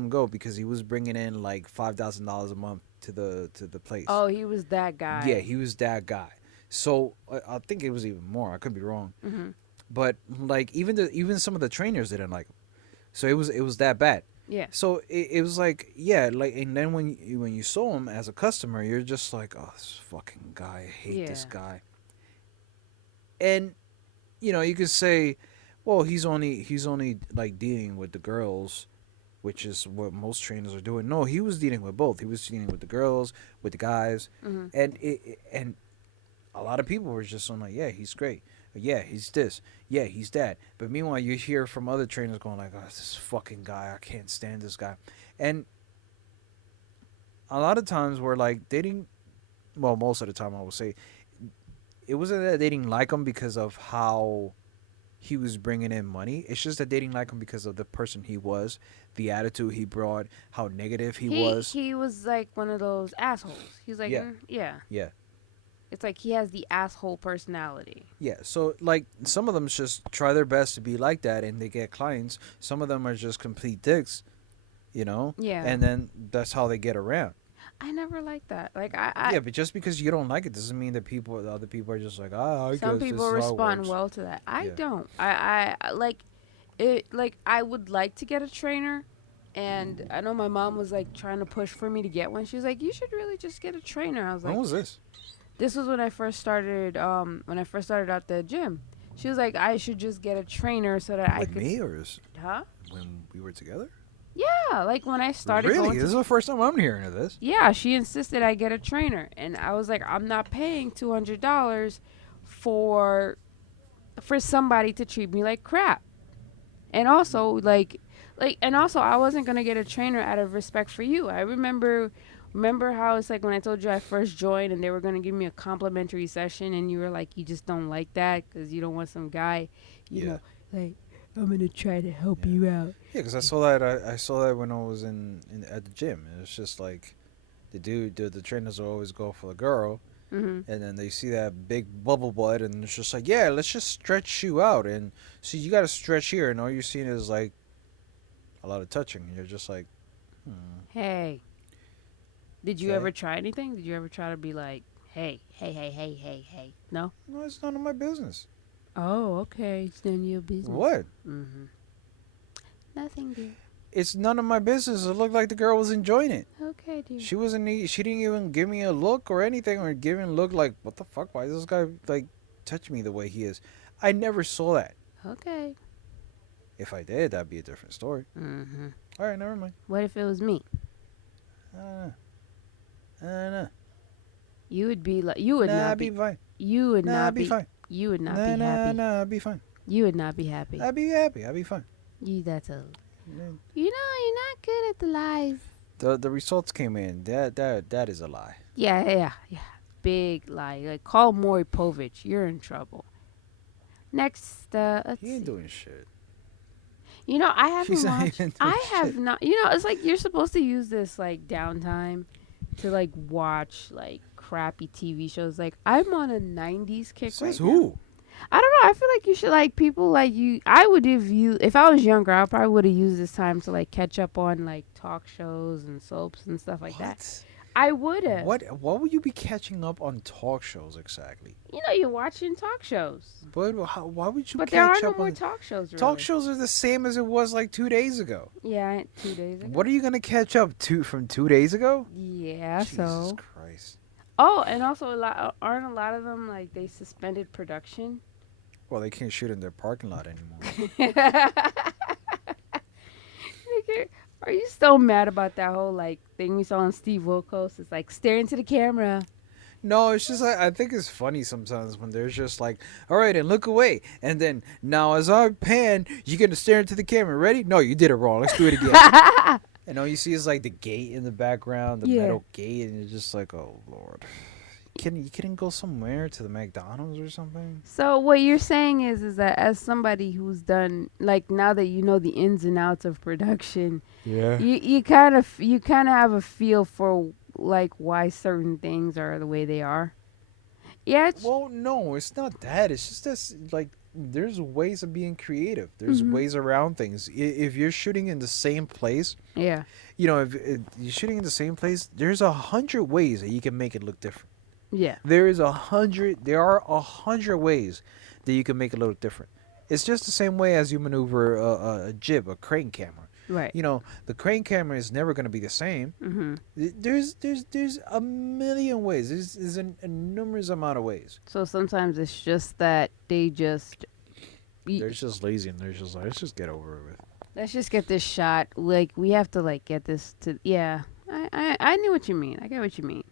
him go because he was bringing in like $5,000 a month to the place. Oh, he was that guy. Yeah, he was that guy. So I think it was even more. I could be wrong, Hmm. but like even some of the trainers didn't like him. So it was that bad. Yeah. So it was like, yeah, like, and then when you saw him as a customer, you're just like, oh, this fucking guy, I hate this Yeah. guy. And you could say, well, he's only like dealing with the girls, which is what most trainers are doing. No, he was dealing with both. He was dealing with the girls, with the guys, Hmm. and a lot of people were just on like, yeah, he's great. Yeah, he's this. Yeah, he's that. But meanwhile, you hear from other trainers going like, oh, this fucking guy, I can't stand this guy. And a lot of times we're like, they didn't, well, most of the time I would say, it wasn't that they didn't like him because of how he was bringing in money. It's just that they didn't like him because of the person he was, the attitude he brought, how negative he was. He was like one of those assholes. He's like, Yeah. yeah. Yeah. It's like he has the asshole personality. Yeah, so like some of them just try their best to be like that and they get clients. Some of them are just complete dicks, Yeah. and then that's how they get around. I never liked that. Like I Yeah, but just because you don't like it doesn't mean that the other people are just like, ah, I some guess people this is how it respond works. well to that. I Yeah. don't. I like it. Like I would like to get a trainer, and I know my mom was like trying to push for me to get one. She was like, "You should really just get a trainer." I was When like, was this? "This was when I first started. When I first started out the gym." She was like, "I should just get a trainer so that I With could." me or Huh? when we were together? Yeah, like when I started Really? going This is the first time I'm hearing of this. Yeah, she insisted I get a trainer, and I was like, I'm not paying $200 for for somebody to treat me like crap. And also and also I wasn't gonna get a trainer out of respect for you. I remember how it's like when I told you I first joined and they were gonna give me a complimentary session and you were like you just don't like that because you don't want some guy, you Yeah. know, like I'm gonna try to help Yeah. you out. Yeah, because I saw that. I saw that when I was in at the gym. And it's just like the trainers will always go for the girl, Mhm. and then they see that big bubble butt, and it's just like, yeah, let's just stretch you out, and see, you got to stretch here, and all you're seeing is like a lot of touching, and you're just like, hmm, Hey, did you okay, ever try anything? Did you ever try to be like, hey, hey, hey, hey, hey, hey? No. no, it's none of my business. Oh, okay. It's none of your business. What? Mhm. Nothing, dear. It's none of my business. It looked like the girl was enjoying it. Okay, dear. She wasn't. She didn't even give me a look or anything, or give me a look like, what the fuck? Why is this guy like touch me the way he is? I never saw that. Okay. If I did, that'd be a different story. Mhm. All right, never mind. What if it was me? I don't know. I don't know. You would be like, you would Nah, not I'd be be, fine. you would Nah, I'd not be be, fine. you would not Nah, be nah, happy. nah, I'd be fine. You would not be happy. I'd be happy. I'd be fine. You, that's a, Mm. you know, you're not good at the lies. The results came in. That is a lie. Yeah, yeah, yeah. Big lie. Like, call Maury Povich. You're in trouble. Next, let's He ain't see. doing shit. You know, I He's haven't not watched. even doing I have shit. not. You know, it's like you're supposed to use this like downtime to like watch like crappy TV shows. Like I'm on a '90s kick Says right now. who? I don't know. I feel like you should like people like you. I would if I was younger, I probably would have used this time to like catch up on like talk shows and soaps and stuff like that. What? I would have. What would you be catching up on talk shows exactly? You know, you're watching talk shows, But why would you but there are catch no up more on talk shows talk really. shows? Are the same as it was like 2 days ago. Yeah, 2 days ago. What are you gonna catch up to from 2 days ago? Yeah, Jesus so. Christ. Oh, and also aren't a lot of them like they suspended production? Well, they can't shoot in their parking lot anymore. Nigga, are you so mad about that whole like thing we saw on Steve Wilkos? It's like stare into the camera. No, it's just like, I think it's funny sometimes when there's just like, all right, and look away, and then now as I pan, you're gonna stare into the camera. Ready? No, you did it wrong. Let's do it again. And all you see is like the gate in the background, the Yeah. metal gate, and you're just like, oh lord. You couldn't go somewhere to the McDonald's or something? So what you're saying is that as somebody who's done like now that you know the ins and outs of production, Yeah. you kind of have a feel for like why certain things are the way they are. Yeah. Well, no, it's not that. It's just this, like, there's ways of being creative. There's Mhm. ways around things. If you're shooting in the same place, Yeah. if you're shooting in the same place, there's 100 ways that you can make it look different. Yeah. There are 100 ways that you can make it look different. It's just the same way as you maneuver a jib, a crane camera. Right. The crane camera is never going to be the same. Mhm. There's a million ways. There's a numerous amount of ways. So sometimes it's just that they just They're just lazy and they're just like, let's just get over it with. let's just get this shot. Like we have to like get this to yeah. I knew what you mean. I get what you mean.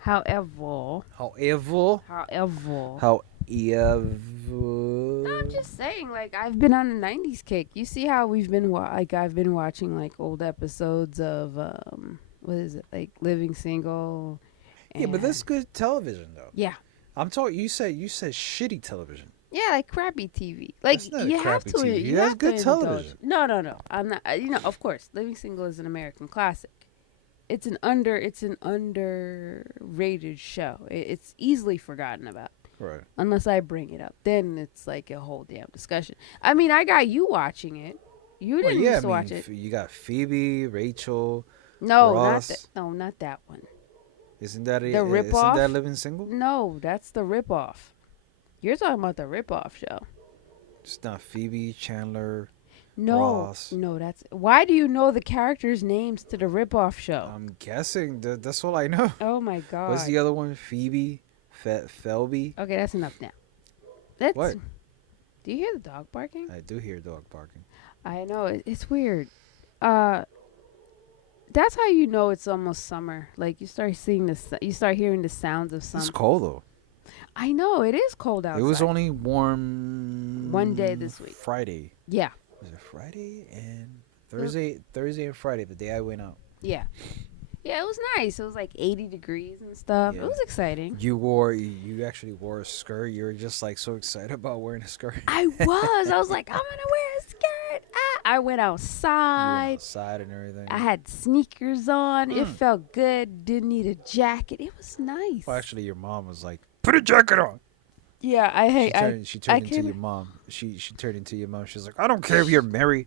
However, However, no, I'm just saying. Like I've been on a '90s kick. You see how we've been like I've been watching like old episodes of what is it like Living Single. yeah, but that's and- good television though. yeah. I'm talking. You said shitty television. Yeah, like crappy TV. Like That's not you have crappy to. TV. You That's have good to television. indulge. No. I'm not. Of course, Living Single is an American classic. It's an underrated show. It's easily forgotten about Right. unless I bring it up. Then it's like a whole damn discussion. I mean, I got you watching it. You Well, didn't yeah, used to watch it. you got Phoebe, Rachel. No, Ross. not that one. Isn't that The isn't ripoff? that Living Single? No, that's the ripoff. You're talking about the ripoff show. It's not Phoebe, Chandler. No, Ross. no, that's why do you know the characters' names to the ripoff show? I'm guessing that's all I know. Oh my god. What's the other one? Phoebe, Felby. Okay, that's enough now. Let's. What? Do you hear the dog barking? I do hear dog barking. I know it's weird. That's how you know it's almost summer. Like you start seeing you start hearing the sounds of It's summer. cold though. I know it is cold It was outside. only One day warm this week. Friday. Yeah, Was it Friday and it, Thursday? Thursday and Friday, the day I went out. yeah, yeah. It was nice. It was like 80 degrees and stuff. It Yeah. was exciting. You actually wore a skirt. You were just like so excited about wearing a skirt. I was. I was like, I'm gonna wear a skirt. I went You went outside. outside and everything. I had sneakers on. It Mm. felt good. Didn't need a jacket. It was nice. Well, actually, your mom was like, "Put a jacket on." Yeah, I She hate. turned. She I turned into your came. mom. She turned into your mom. She was like, "I don't care if you're married."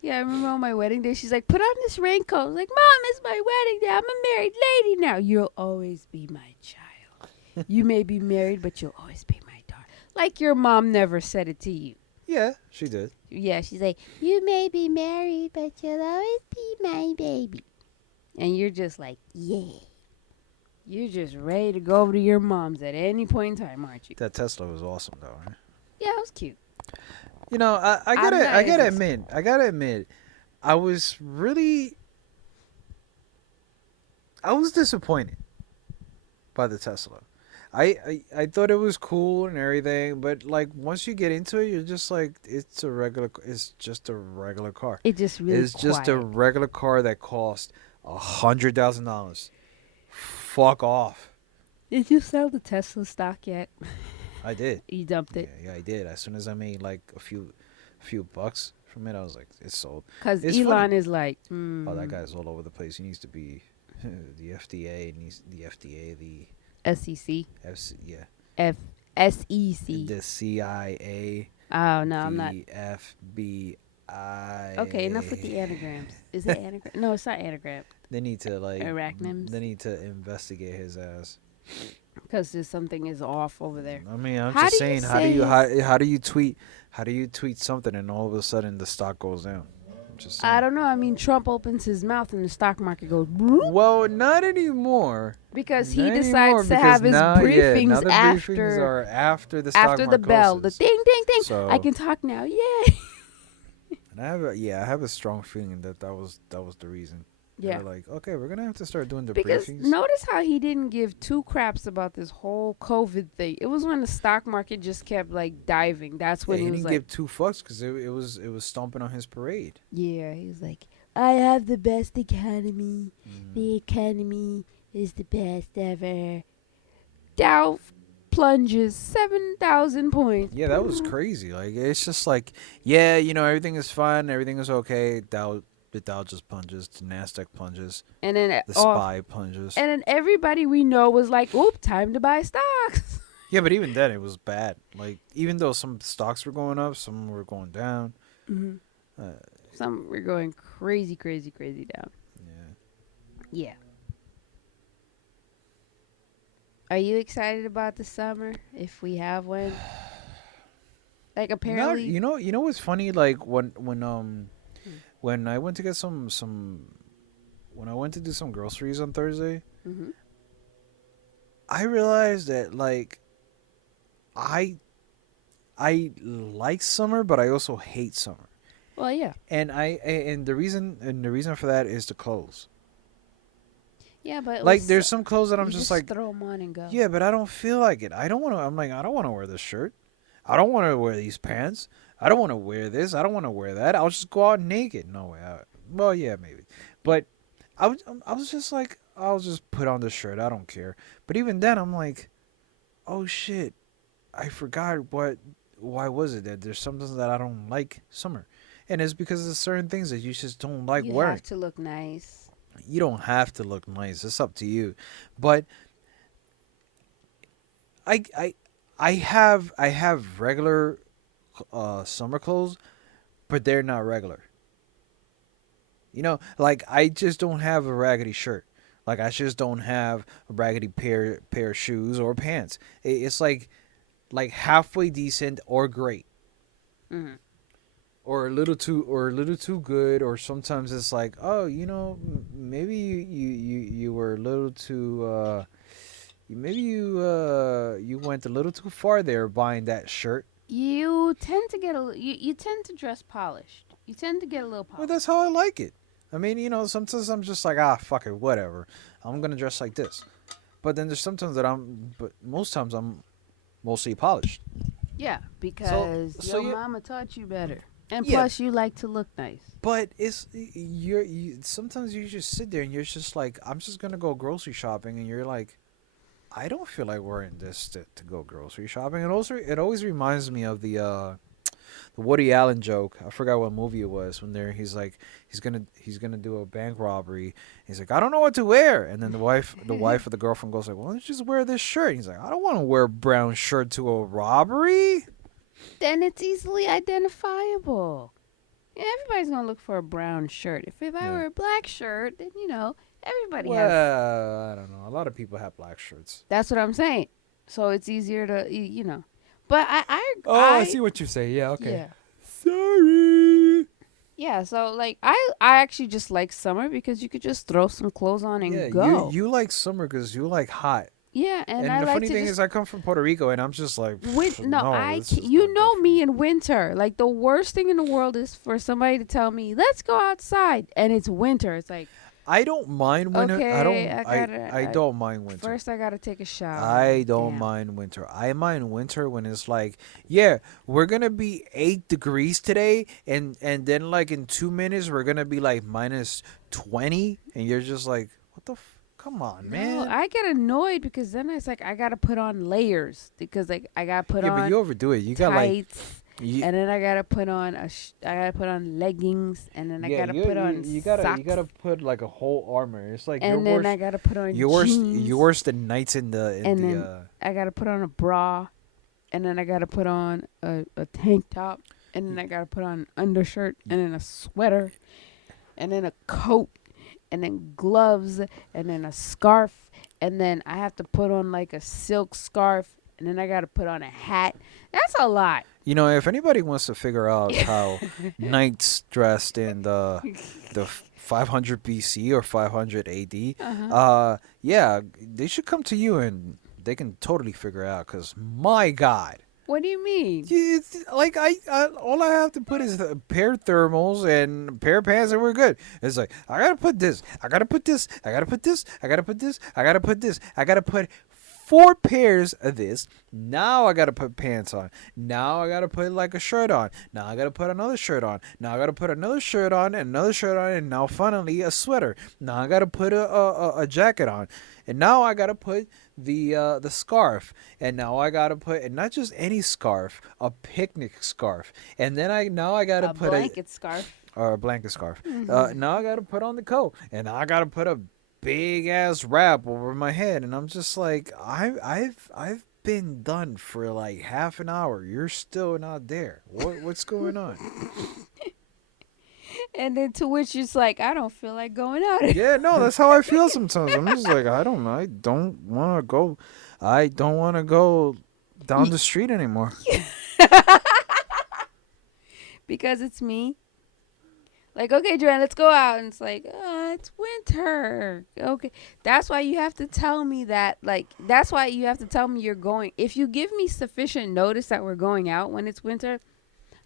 Yeah, I remember on my wedding day, she's like, "Put on this raincoat." I was like, "Mom, it's my wedding day. I'm a married lady now. You'll always be my child. You may be married, but you'll always be my daughter." Like your mom never said it to you. Yeah, she did. Yeah, she's like, "You may be married, but you'll always be my baby." And you're just like, "Yeah." You're just ready to go over to your mom's at any point in time, aren't you? That Tesla was awesome, though. Right? Yeah, it was cute. You know, I I'm gotta, not I as gotta ex- admit, I gotta admit, I was really, I was disappointed by the Tesla. I thought it was cool and everything, but like once you get into it, you're just like, it's just a regular car. It just really It's just a quiet. regular car that cost $100,000. Fuck off. Did you sell the Tesla stock yet? I did. You dumped Yeah, it yeah, I did. As soon as I made like a few bucks from it, I was like, it's sold. because It's Elon funny. is like, Oh, that guy's all over the place. He needs to be the FDA. Needs the FDA, the SEC, FC, yeah, F SEC. the CIA, Oh no, I'm not. the FBI. Okay, enough with the anagrams. Is it anagram? No, it's not anagram. They need to like. Arachnims. They need to investigate his ass. Because there's something is off over there. I mean, I'm How just do you saying. How do you say tweet something and all of a sudden the stock goes down? I'm just I saying. don't know. I mean, Trump opens his mouth and the stock market goes "Broop," Well, not anymore. because he Not anymore, decides to because have his now, briefings now the after briefings are after the stock after the market bell, the closes. ding ding ding. So, I can talk now. Yay! and I have a strong feeling that was the reason. Yeah. They're like, okay, we're gonna have to start doing the Because briefings. notice how he didn't give two craps about this whole COVID thing. It was when the stock market just kept like diving. That's when Yeah, he he was didn't like, give two fucks because it was stomping on his parade. yeah, he was like, I have the best economy. The economy is the best ever. Dow plunges 7,000 points. Yeah, that was crazy. Like it's just like, yeah, everything is fine, everything is okay. The Dow just plunges, the Nasdaq plunges, And then the SPY plunges. and then everybody we know was like, "Oop, time to buy stocks." Yeah, but even then it was bad. Like even though some stocks were going up, some were going down. Mm-hmm. Uh, Some were going crazy, crazy, crazy down. yeah. Yeah. Are you excited about the summer if we have one? Like apparently, You know what's funny? Like Hmm. when I went to get when I went to do some groceries on Thursday, hmm I realized that like I like summer, but I also hate summer. Well, yeah, And the reason for that is the clothes. yeah, but Like there's some clothes that I'm you just just like, throw them on and go. yeah, but I don't feel like it. I don't want to. I'm like, I don't want to wear this shirt. I don't want to wear these pants. I don't want to wear this. I don't want to wear that. I'll just go out naked. No way. Well, yeah, maybe. But I was just like, I'll just put on the shirt. I don't care. But even then, I'm like, oh shit, I forgot why was it that there's something that I don't like summer, and it's because there's certain things that you just don't like You wearing. have to look nice. You don't have to look nice. It's up to you. But I I I have regular summer clothes, but they're not regular. Like I just don't have a raggedy shirt. Like I just don't have a raggedy pair of shoes or pants. It's like halfway decent or great. hmm Or a little too good, or sometimes it's like, oh, maybe you were a little too maybe you went a little too far there buying that shirt. You tend to get you tend to dress polished. You tend to get a little Well, polished. that's how I like it. I mean, sometimes I'm just like, fuck it, whatever. I'm gonna dress like this. But then there's sometimes but most times mostly polished. Yeah, So because so your you mama taught you better. And yeah, plus, you like to look nice. but you sometimes you just sit there and you're just like, I'm just gonna go grocery shopping, and you're like, I don't feel like wearing this to go grocery shopping. And also, it always reminds me of the Woody Allen joke. I forgot what movie it was. When there, he's like, he's gonna do a bank robbery. He's like, I don't know what to wear. And then the wife of the girlfriend goes like, well, let's just wear this shirt. He's like, I don't want to wear a brown shirt to a robbery. Then it's easily identifiable. Yeah, everybody's gonna look for a brown shirt. If I Yeah. wear a black shirt, then everybody has. Well, I don't know. A lot of people have black shirts. That's what I'm saying. So it's easier to But Oh, I see what you say. Yeah, okay. yeah. Sorry. Yeah, so like I actually just like summer because you could just throw some clothes on Yeah, and you go. you like summer because you like hot. Yeah, and And I the like funny to thing is, just I come from Puerto Rico, and I'm just like, no, no, this is you not good know for me. me in winter. Like the worst thing in the world is for somebody to tell me, "Let's go outside," and it's winter. It's like, I don't mind winter. I okay, don't. I don't mind winter. first I gotta take a shower. I don't Damn. mind winter. I mind winter when it's like, yeah, we're gonna be 8 degrees today, and then like in 2 minutes we're gonna be like -20, and you're just like, what the? Come on, No, man. I get annoyed because then it's like I gotta put on layers because like I gotta put Yeah, but on you overdo it. You got like, tights, you, and then I gotta put on I gotta put on leggings, and then I yeah, gotta put on you socks, gotta put like a whole armor. It's like and then I gotta put on you're jeans, worse than knights in and the then I gotta put on a bra, and then I gotta put on a tank top, and then I gotta put on an undershirt, and then a sweater, and then a coat, and then gloves, and then a scarf, and then I have to put on like a silk scarf, and then I gotta put on a hat. That's a lot. You know, if anybody wants to figure out how knights dressed in the 500 BC or 500 AD, Uh-huh. yeah, they should come to you and they can totally figure it out. Cause my God, What do you mean? it's like all I have to put is a pair of thermals and a pair of pants, and we're good. It's like I gotta put this, I gotta put this, I gotta put this, I gotta put this, I gotta put this, I gotta put 4 pairs of this. Now I gotta put pants on. Now I gotta put like a shirt on. Now I gotta put another shirt on. Now I gotta put another shirt on and another shirt on, and now finally a sweater. Now I gotta put a jacket on, and now I gotta put the scarf, and now I gotta put, and not just any scarf, a picnic scarf, and then I gotta A put a blanket scarf. or a blanket scarf. Mm-hmm. Now I gotta put on the coat, and now I gotta put a big ass wrap over my head, and I'm just like, I've been done for like half an hour. You're still not there. What's going on? And then to which it's like, I don't feel like going out. Yeah, no, that's how I feel sometimes. I'm just like, I don't want to go. I don't want to go down the street anymore. Because it's me. Like, okay, Joanne, let's go out. And it's like, it's winter. Okay. That's why you have to tell me that. Like, that's why you have to tell me you're going. If you give me sufficient notice that we're going out when it's winter,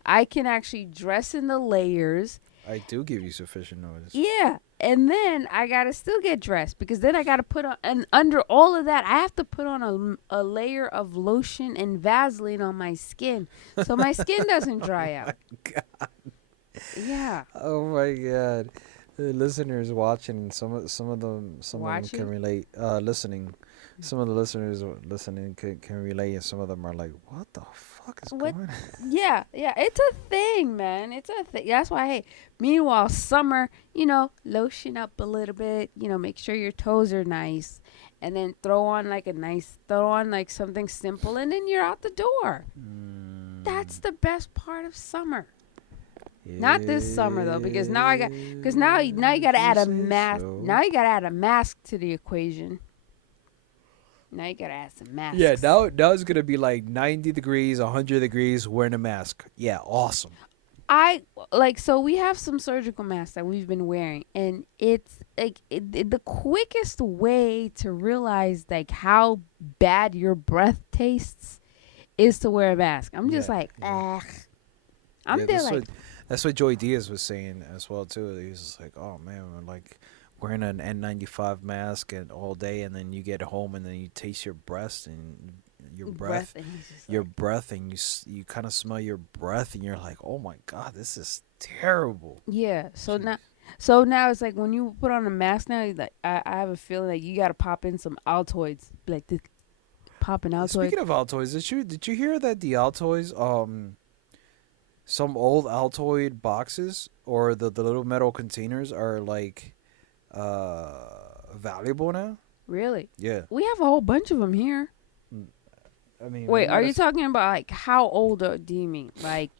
I can actually dress in the layers. I do give you sufficient notice. Yeah. And then I got to still get dressed because then I got to put on, and under all of that, I have to put on a layer of lotion and Vaseline on my skin so my skin doesn't dry out. Yeah. Oh my God. The listeners watching, some of them Watching? can relate. Listening, some of the listeners listening can relate, and some of them are like, "What the fuck is What? going on?" Yeah, yeah, it's a thing, man. It's a thing. That's why, hey, meanwhile, summer, lotion up a little bit, make sure your toes are nice, and then throw on like something simple, and then you're out the door. That's the best part of summer. Not this summer though, because now you got to add a mask. Now you got to add a mask to the equation. Now you got to add some masks. Yeah, now it's gonna be like 90 degrees, 100 degrees, wearing a mask. Yeah, awesome. So we have some surgical masks that we've been wearing, and it's like the quickest way to realize like how bad your breath tastes is to wear a mask. I'm just Yeah, like, yeah. ugh. I'm Yeah, there like, that's what Joey Diaz was saying as well too. He was just like, "Oh man, we're like wearing an N95 mask and all day, and then you get home and then you taste your breast, and your Breath, breath, and he's just your like, breath, and you kind of smell your breath, and you're like, oh my god, this is terrible. yeah. Jeez. So now it's like when you put on a mask now, like I have a feeling that you got to pop in some Altoids, like the popping Altoid. Speaking of Altoids, did you hear that the Altoids some old Altoid boxes or the little metal containers are like valuable now? Really? Yeah. We have a whole bunch of them here. Mm, I mean, they Wait, are might you have. talking about like how old do you mean? Like,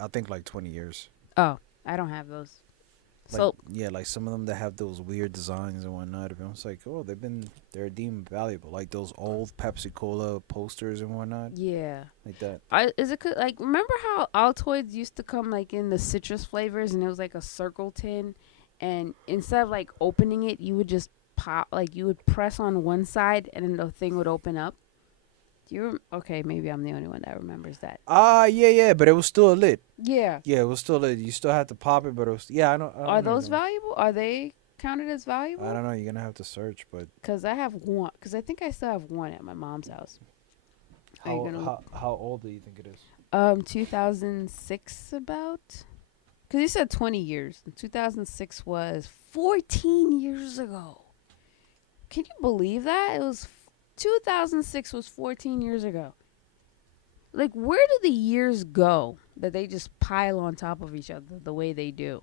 I think like 20 years. oh, I don't have those. Like So yeah, like some of them that have those weird designs and whatnot. I was like, oh, they're deemed valuable. Like those old Pepsi Cola posters and whatnot, yeah, like that. is it like remember how Altoids used to come like in the citrus flavors and it was like a circle tin, and instead of like opening it, you would just pop like you would press on one side and then the thing would open up. Do you? Okay, maybe I'm the only one that remembers that. Yeah, yeah, but it was still lit. Yeah. Yeah, it was still lit. You still had to pop it, but it was. Yeah, Are I know. those valuable? Are they counted as I valuable? don't know. You're gonna have to search, but Cause I have one. Cause I think I still have one at my mom's house. Are you gonna? how old do you think it is? 2006 about. Cause you said 20 years. 2006 was 14 years ago. Can you believe that? It was 2006 was 14 years ago. Like, where do the years go that they just pile on top of each other the way they do?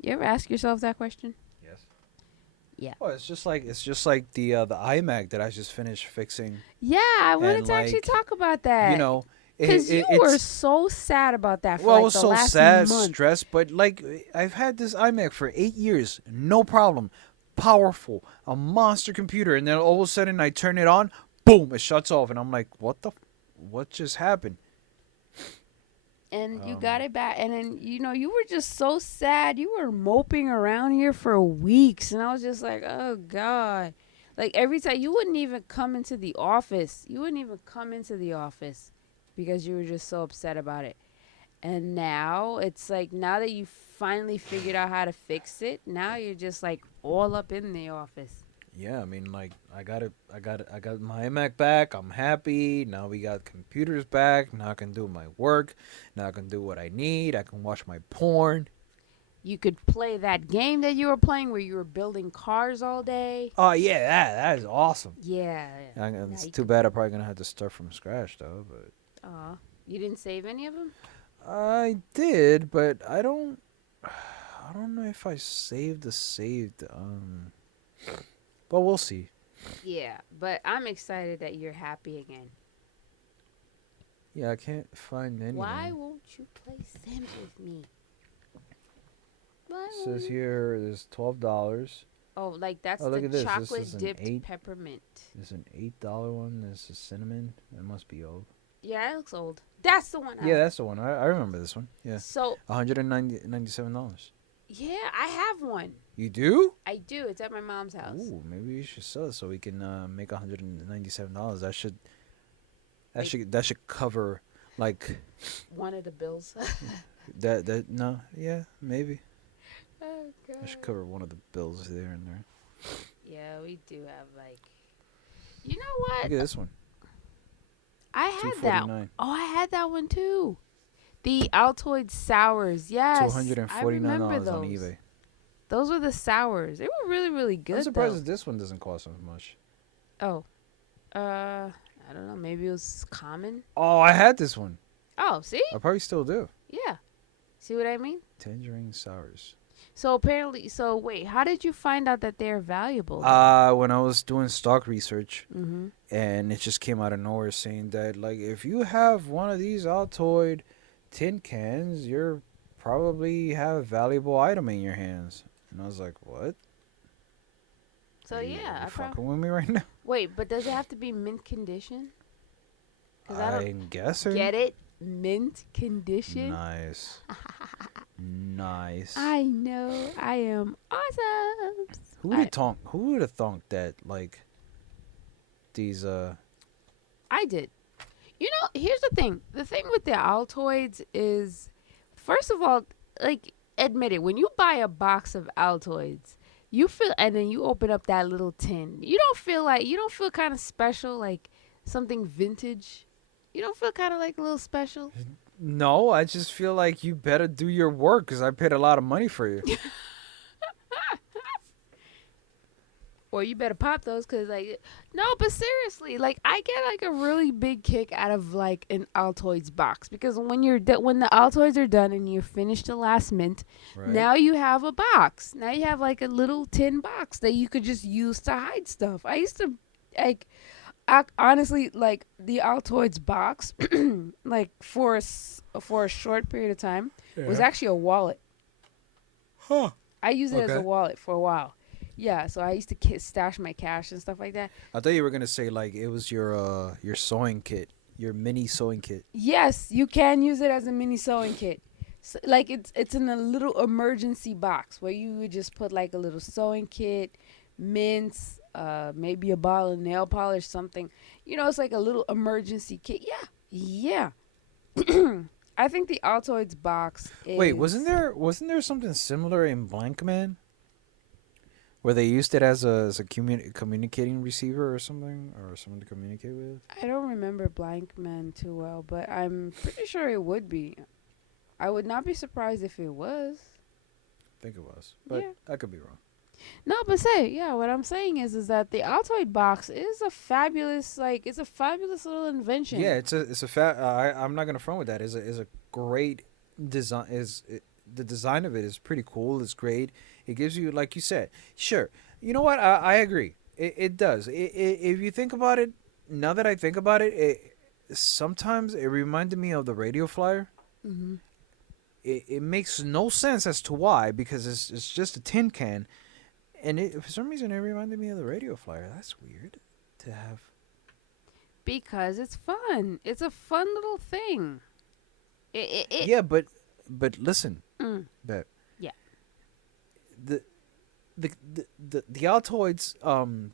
You ever ask yourself that question? Yes. Yeah. Oh, it's just like the iMac that I just finished fixing, Yeah, I wanted and to actually like talk about you that. know, Because you were it's so sad about that for well, it like was the so last sad, month. stressed, but like I've had this iMac for 8 years, no problem, powerful, a monster computer, and then all of a sudden I turn it on, boom, it shuts off, and I'm like, what just happened? And you got Um, it back. And then, you were just so sad. You were moping around here for weeks. And I was just like, oh, God. Like every time, you wouldn't even come into the office. You wouldn't even come into the office because you were just so upset about it. And now it's like, now that you finally figured out how to fix it, now you're just like all up in the office. Yeah, I mean, like I got my iMac back. I'm happy. Now we got computers back. Now I can do my work. Now I can do what I need. I can watch my porn. You could play that game that you were playing where you were building cars all day. Oh yeah, that is awesome. Yeah. Now It's you too bad I'm probably gonna have to start from scratch though. But you didn't save any of them? I did, but I don't. I don't know if I saved the saved. But we'll see. Yeah, but I'm excited that you're happy again. Yeah, I can't find Why anything. won't you play Sims with me? Why It won't says you? here there's $12. Oh, like that's Oh, the look at this. This chocolate is an dipped eight. peppermint. This is an $8 one. This is cinnamon. It must be old. Yeah, it looks old. That's the one I Yeah, like. that's the one. I remember this one. Yeah, So, $197. yeah, I have one. You do? I do. It's at my mom's house. Ooh, maybe you should sell it so we can make $197. Like That should cover like one of the bills. that no yeah maybe Oh that should god. cover one of the bills there and there. Yeah, we do have like. You know Look what? at this one, I two had forty that. nine. Oh, I had that one too. The Altoid sours. Two Yes, hundred and I forty nine remember dollars on those. eBay. Those were the sours. They were really, really I'm good surprised though. that this one doesn't cost so much. Oh, I don't know. Maybe it was common. Oh, I had this one. Oh, see? I probably still do. Yeah. See what I mean? Tangerine sours. So apparently, so wait, how did you find out that they're valuable? When I was doing stock research, Mm-hmm. and it just came out of nowhere saying that like if you have one of these Altoid tin cans, you're probably have a valuable item in your hands. And I was like, what? So Are you yeah, I fucking with me right now? wait, but does it have to be mint condition? Cause I don't I'm guessing. get it. Mint condition. Nice. Nice. I know. I am awesome. Who would have thought that like these I did. Here's the thing. The thing with the Altoids is, first of all, like, admit it, when you buy a box of Altoids, you feel, and then you open up that little tin, you don't feel kind of special, like something vintage, you don't feel kind of like a little special? No, I just feel like you better do your work because I paid a lot of money for you. Or you better pop those because, like, no, but seriously, like, I get like a really big kick out of like an Altoids box because when the Altoids are done and you're finished the last mint, Right. now you have a box. Now you have like a little tin box that you could just use to hide stuff. I used to like, honestly, like the Altoids box, like for a short period of time, was Yeah. actually a wallet. Huh. I used it as a Okay. wallet for a while. Yeah, so I used to stash my cash and stuff like that. I thought you were gonna say like it was your sewing kit, your mini sewing kit. Yes, you can use it as a mini sewing kit. So, like it's in a little emergency box where you would just put like a little sewing kit, mints, maybe a bottle of nail polish, something. You know, it's like a little emergency kit. Yeah, yeah. I think the Altoids box Wait, is. wasn't there something similar in Blank Man where they used it as a communicating receiver or something or someone to communicate with? I don't remember Blank Man too well, but I'm pretty sure it would be. I would not be surprised if it was. I think it was, but Yeah. I could be wrong. No, but yeah, what I'm saying is that the Altoid box is a fabulous, like, it's a fabulous little Yeah, invention. it's a I'm not gonna front with that. Is a great design. The design of it is pretty cool. It's great. It gives you, like you said, sure. You know what? I agree. It does. If you think about it, now that I think about it, sometimes it reminded me of the radio flyer. Hmm. It makes no sense as to why because it's just a tin can, and for some reason it reminded me of the radio flyer. That's weird to have. Because it's fun. It's a fun little thing. It Yeah, but listen, mm, bet yeah. the the Altoids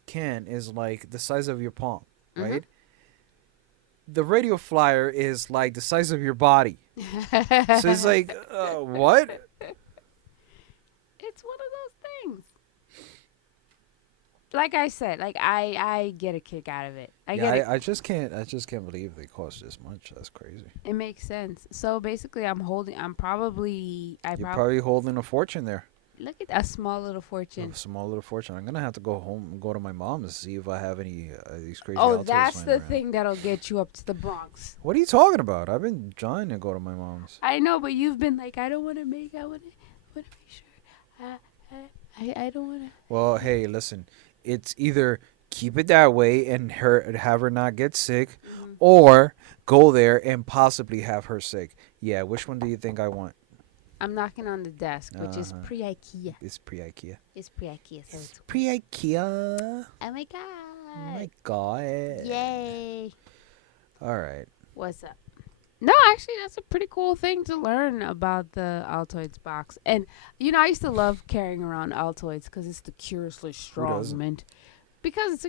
can is like the size of your palm, Hmm. right? The radio flyer is like the size of your body. So it's like what? It's one of those things. Like I said, like I get a kick out of it. I Yeah, get it. I just can't believe they cost this much. That's crazy. It makes sense. So basically, I'm probably I You're probably probably holding a fortune there. look at a small little A fortune. small little fortune. I'm gonna have to go home and go to my mom to see if I have any these crazy Oh, Altoids that's laying the around. thing that'll get you up to the Bronx. What are you talking about? I've been trying to go to my mom's. I know, but you've been like, I don't want to make. I want to make sure. I don't want to. Well, hey, listen. It's either keep it that way and have her not get sick, Mm-hmm. or go there and possibly have her sick. Yeah, which one do you think I want? I'm knocking on the desk, which is Uh-huh. pre IKEA. It's pre IKEA. It's pre IKEA, so it's. Pre IKEA. Oh my Oh my god! god. Yay! All right. What's up? No, actually, that's a pretty cool thing to learn about the Altoids box. And you know, I used to love carrying around Altoids because it's the curiously strong doesn't? mint. Because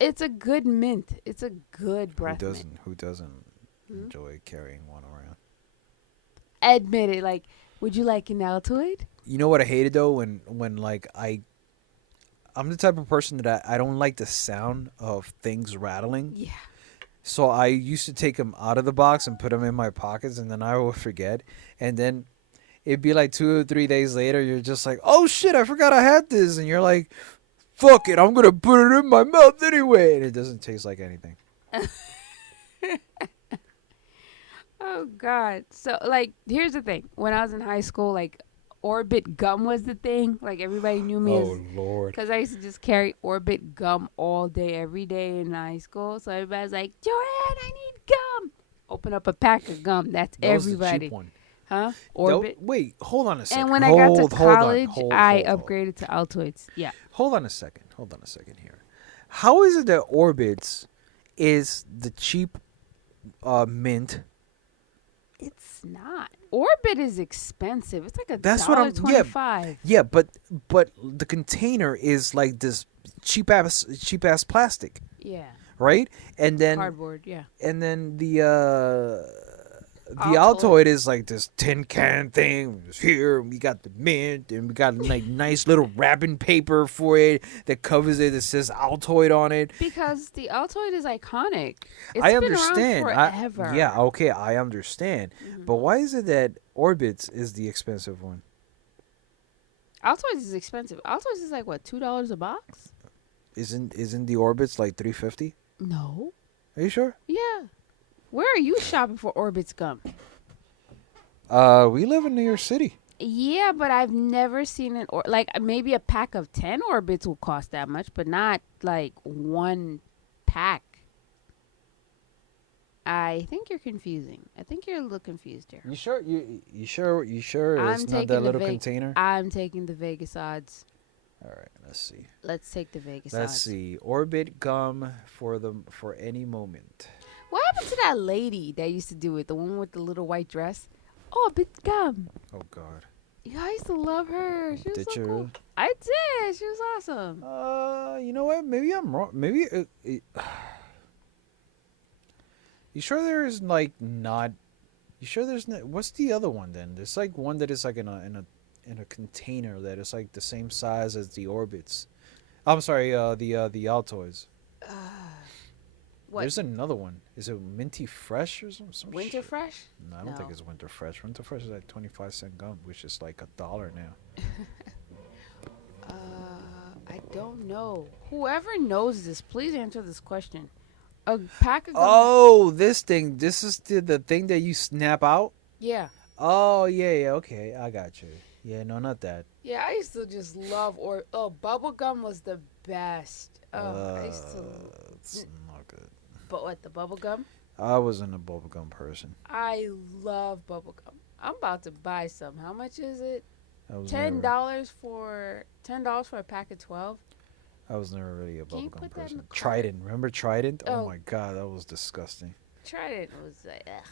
it's a good mint. It's a good breath mint. Who doesn't Hmm? enjoy carrying one around? Admit it. Like, would you like an Altoid? You know what I hated though when like I'm the type of person that I don't like the sound of things rattling. Yeah. So I used to take them out of the box and put them in my pockets, and then I would forget. And then it'd be like 2 or 3 days later, you're just like, "Oh shit, I forgot I had this," and you're like, "Fuck it, I'm gonna put it in my mouth anyway," and it doesn't taste like anything. Oh God. So like, here's the thing. When I was in high school, like, Orbit gum was the thing. Like everybody knew me as Lord. because I used to just carry Orbit gum all day, every day in high school. So everybody's like, Joanne, I need gum. Open up a pack of gum. That's That was the everybody. cheap one. Huh? Orbit. Wait, hold on a second. And when I got to hold on. college, Hold, I hold, hold. upgraded to Altoids. Yeah. Hold on a second. Hold on a second here. How is it that Orbitz is the cheap mint? It's not. Orbit is expensive. It's like a That's what dollar I'm. Yeah, 25. yeah, but the container is like this cheap ass plastic, Yeah. right? And then Cardboard. Yeah. and then The Altoid. Altoid is like this tin can thing. It's here, and we got the mint, and we got like nice little wrapping paper for it that covers it that says Altoid on it. Because the Altoid is iconic. I It's been around understand. Yeah, forever. okay, I understand. Hmm. But why is it that Orbitz is the expensive one? Altoids is expensive. Altoids is like what, $2 a box? Isn't the Orbitz like 350? No. Are you sure? Yeah. Where are you shopping for Orbit's gum? We live in New York City. Yeah, but I've never seen like maybe a pack of 10 Orbits will cost that much, but not like one pack. I think you're confusing. I think you're a little confused here. You sure? You sure I'm it's not taking that the little container? I'm taking the Vegas odds. All right, let's see. Let's take the Vegas Let's odds. see. Orbit gum for any moment. What happened to that lady that used to do it? The one with the little white dress? Orbit gum. Oh God. Yeah, I used to love her. She was Did so you cool. really? I did. She was awesome. You know what? Maybe I'm wrong. Maybe. You sure there's like not? You sure there's not? What's the other one then? There's like one that is like in a container that is like the same size as the Orbits. I'm sorry. The Altoids. What? There's another one. Is it Minty Fresh or some Winter shit? Fresh? No, I don't think No. it's Winter Fresh. Winter Fresh is like 25-cent gum, which is like $1 now. I don't know. Whoever knows this, please answer this question. A pack of gum. Oh, this thing. This is the thing that you snap out. Yeah. Oh yeah. Okay, I got you. Yeah, no, not that. Yeah, I used to just love bubble gum was the best. I used to It's not good. but what, the bubble gum? I wasn't a bubblegum person. I love bubble gum. I'm about to buy some. How much is it? I was $10 never, for a pack of 12. I was never really a Can you bubblegum put that in person. the cart? Trident, remember Trident? Oh. Oh. My God, that was disgusting. Trident was like, ugh.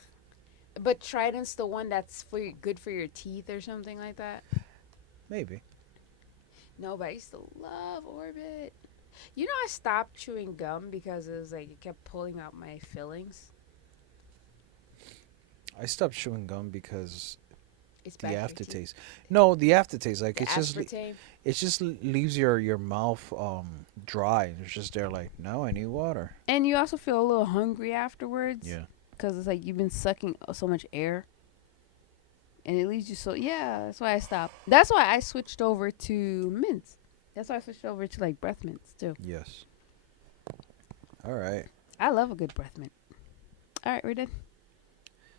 But Trident's the one that's good for your teeth or something like that. Maybe. No, but I used to love Orbit. You know, I stopped chewing gum because it was like it kept pulling out my fillings. I stopped chewing gum because It's the bad for your teeth. aftertaste. No, the aftertaste. Like The aspartame. it just leaves your mouth dry. It's just there like, no, I need water. And you also feel a little hungry afterwards. Yeah. Because it's like you've been sucking so much air. And it leaves you so, yeah, that's why I stopped. That's why I switched over to mints. That's why I switched over to like breath mints too. Yes. All right. I love a good breath mint. All right, we're done.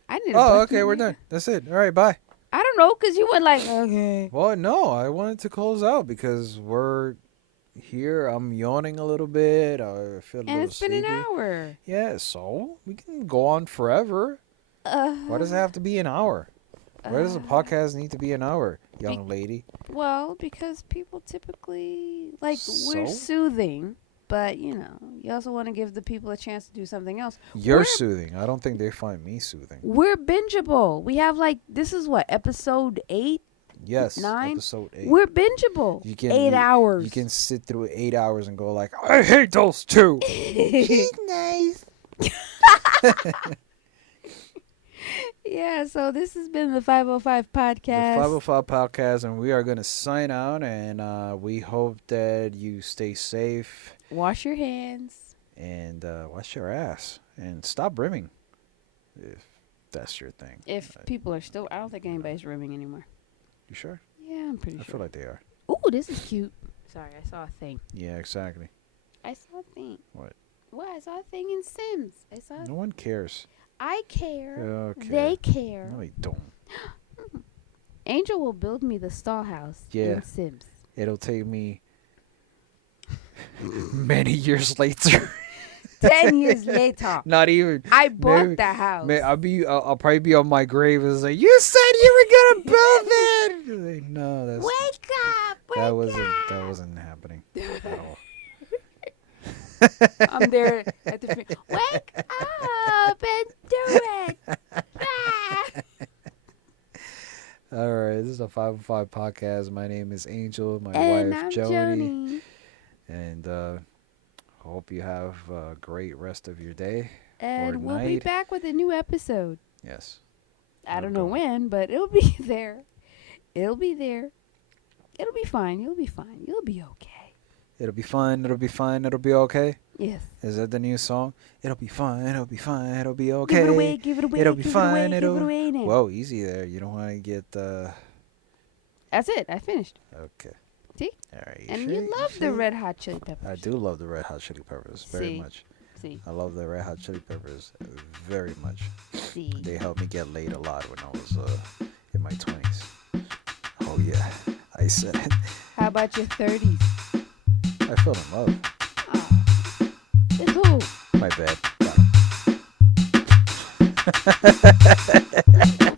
I need a Oh, breath okay, mint we're later. done. That's it. All right, bye. I don't know, because you went like, okay. Well, no, I wanted to close out because we're here. I'm yawning a little bit. I feel a And little it's been an sleepy. hour. Yeah, so we can go on forever. Why does it have to be an hour? Why does a podcast need to be an hour, young lady? Well, because people typically, like, we're So? soothing, but, you know, you also want to give the people a chance to do something else. You're We're- soothing. I don't think they find me soothing. We're bingeable. We have, like, this is what, episode 8? Yes, 9? episode 8. We're bingeable. You can 8 hours. You can sit through 8 hours and go like, I hate those two. He's nice. Yeah, so this has been the 505 podcast. The 505 podcast, and we are going to sign out, and we hope that you stay safe Wash your hands. and wash your ass and stop rimming if that's your thing. If people are still, I don't think anybody's rimming anymore. You sure? Yeah, I'm pretty I sure. feel like they are. Ooh, this is cute. Sorry, I saw a thing. Yeah, exactly. I saw a thing. What? What? I saw a thing in Sims. I saw. No one cares. I care. Okay. They care. No, they don't. Angel will build me the stall house Yeah. in Sims. It'll take me many years later. 10 years later, Not even. I bought Maybe- the house. I'll probably be on my grave and say, "You said you were gonna build it." Like, no, that's Wake up! that wasn't happening at all. I'm there at the wake up and do it. Ah! All right, this is a 505 podcast. My name is Angel. My And wife I'm Jody, Joni. and hope you have a great rest of your day. And or we'll be night. back with a new episode. Yes. I don't know Okay. when, but it'll be there. It'll be there. It'll be fine. You'll be fine. You'll be okay. It'll be fine. It'll be fine. It'll be okay. Yes. Is that the new song? It'll be fine. It'll be fine. It'll be Give it okay. away. Give it away. It'll be Give it away. fine. Give it It'll. away now. Whoa, easy there. You don't want to get. That's it. I finished. Okay. See? All right. And sure? you love the sure? Red Hot Chili Peppers. I do love the Red Hot Chili Peppers very See. much. See. I love the Red Hot Chili Peppers very much. See. They helped me get laid a lot when I was in my 20s. Oh yeah, I said it. How about your 30s? I fell in love. Oh. With who? My bad. Got 'em.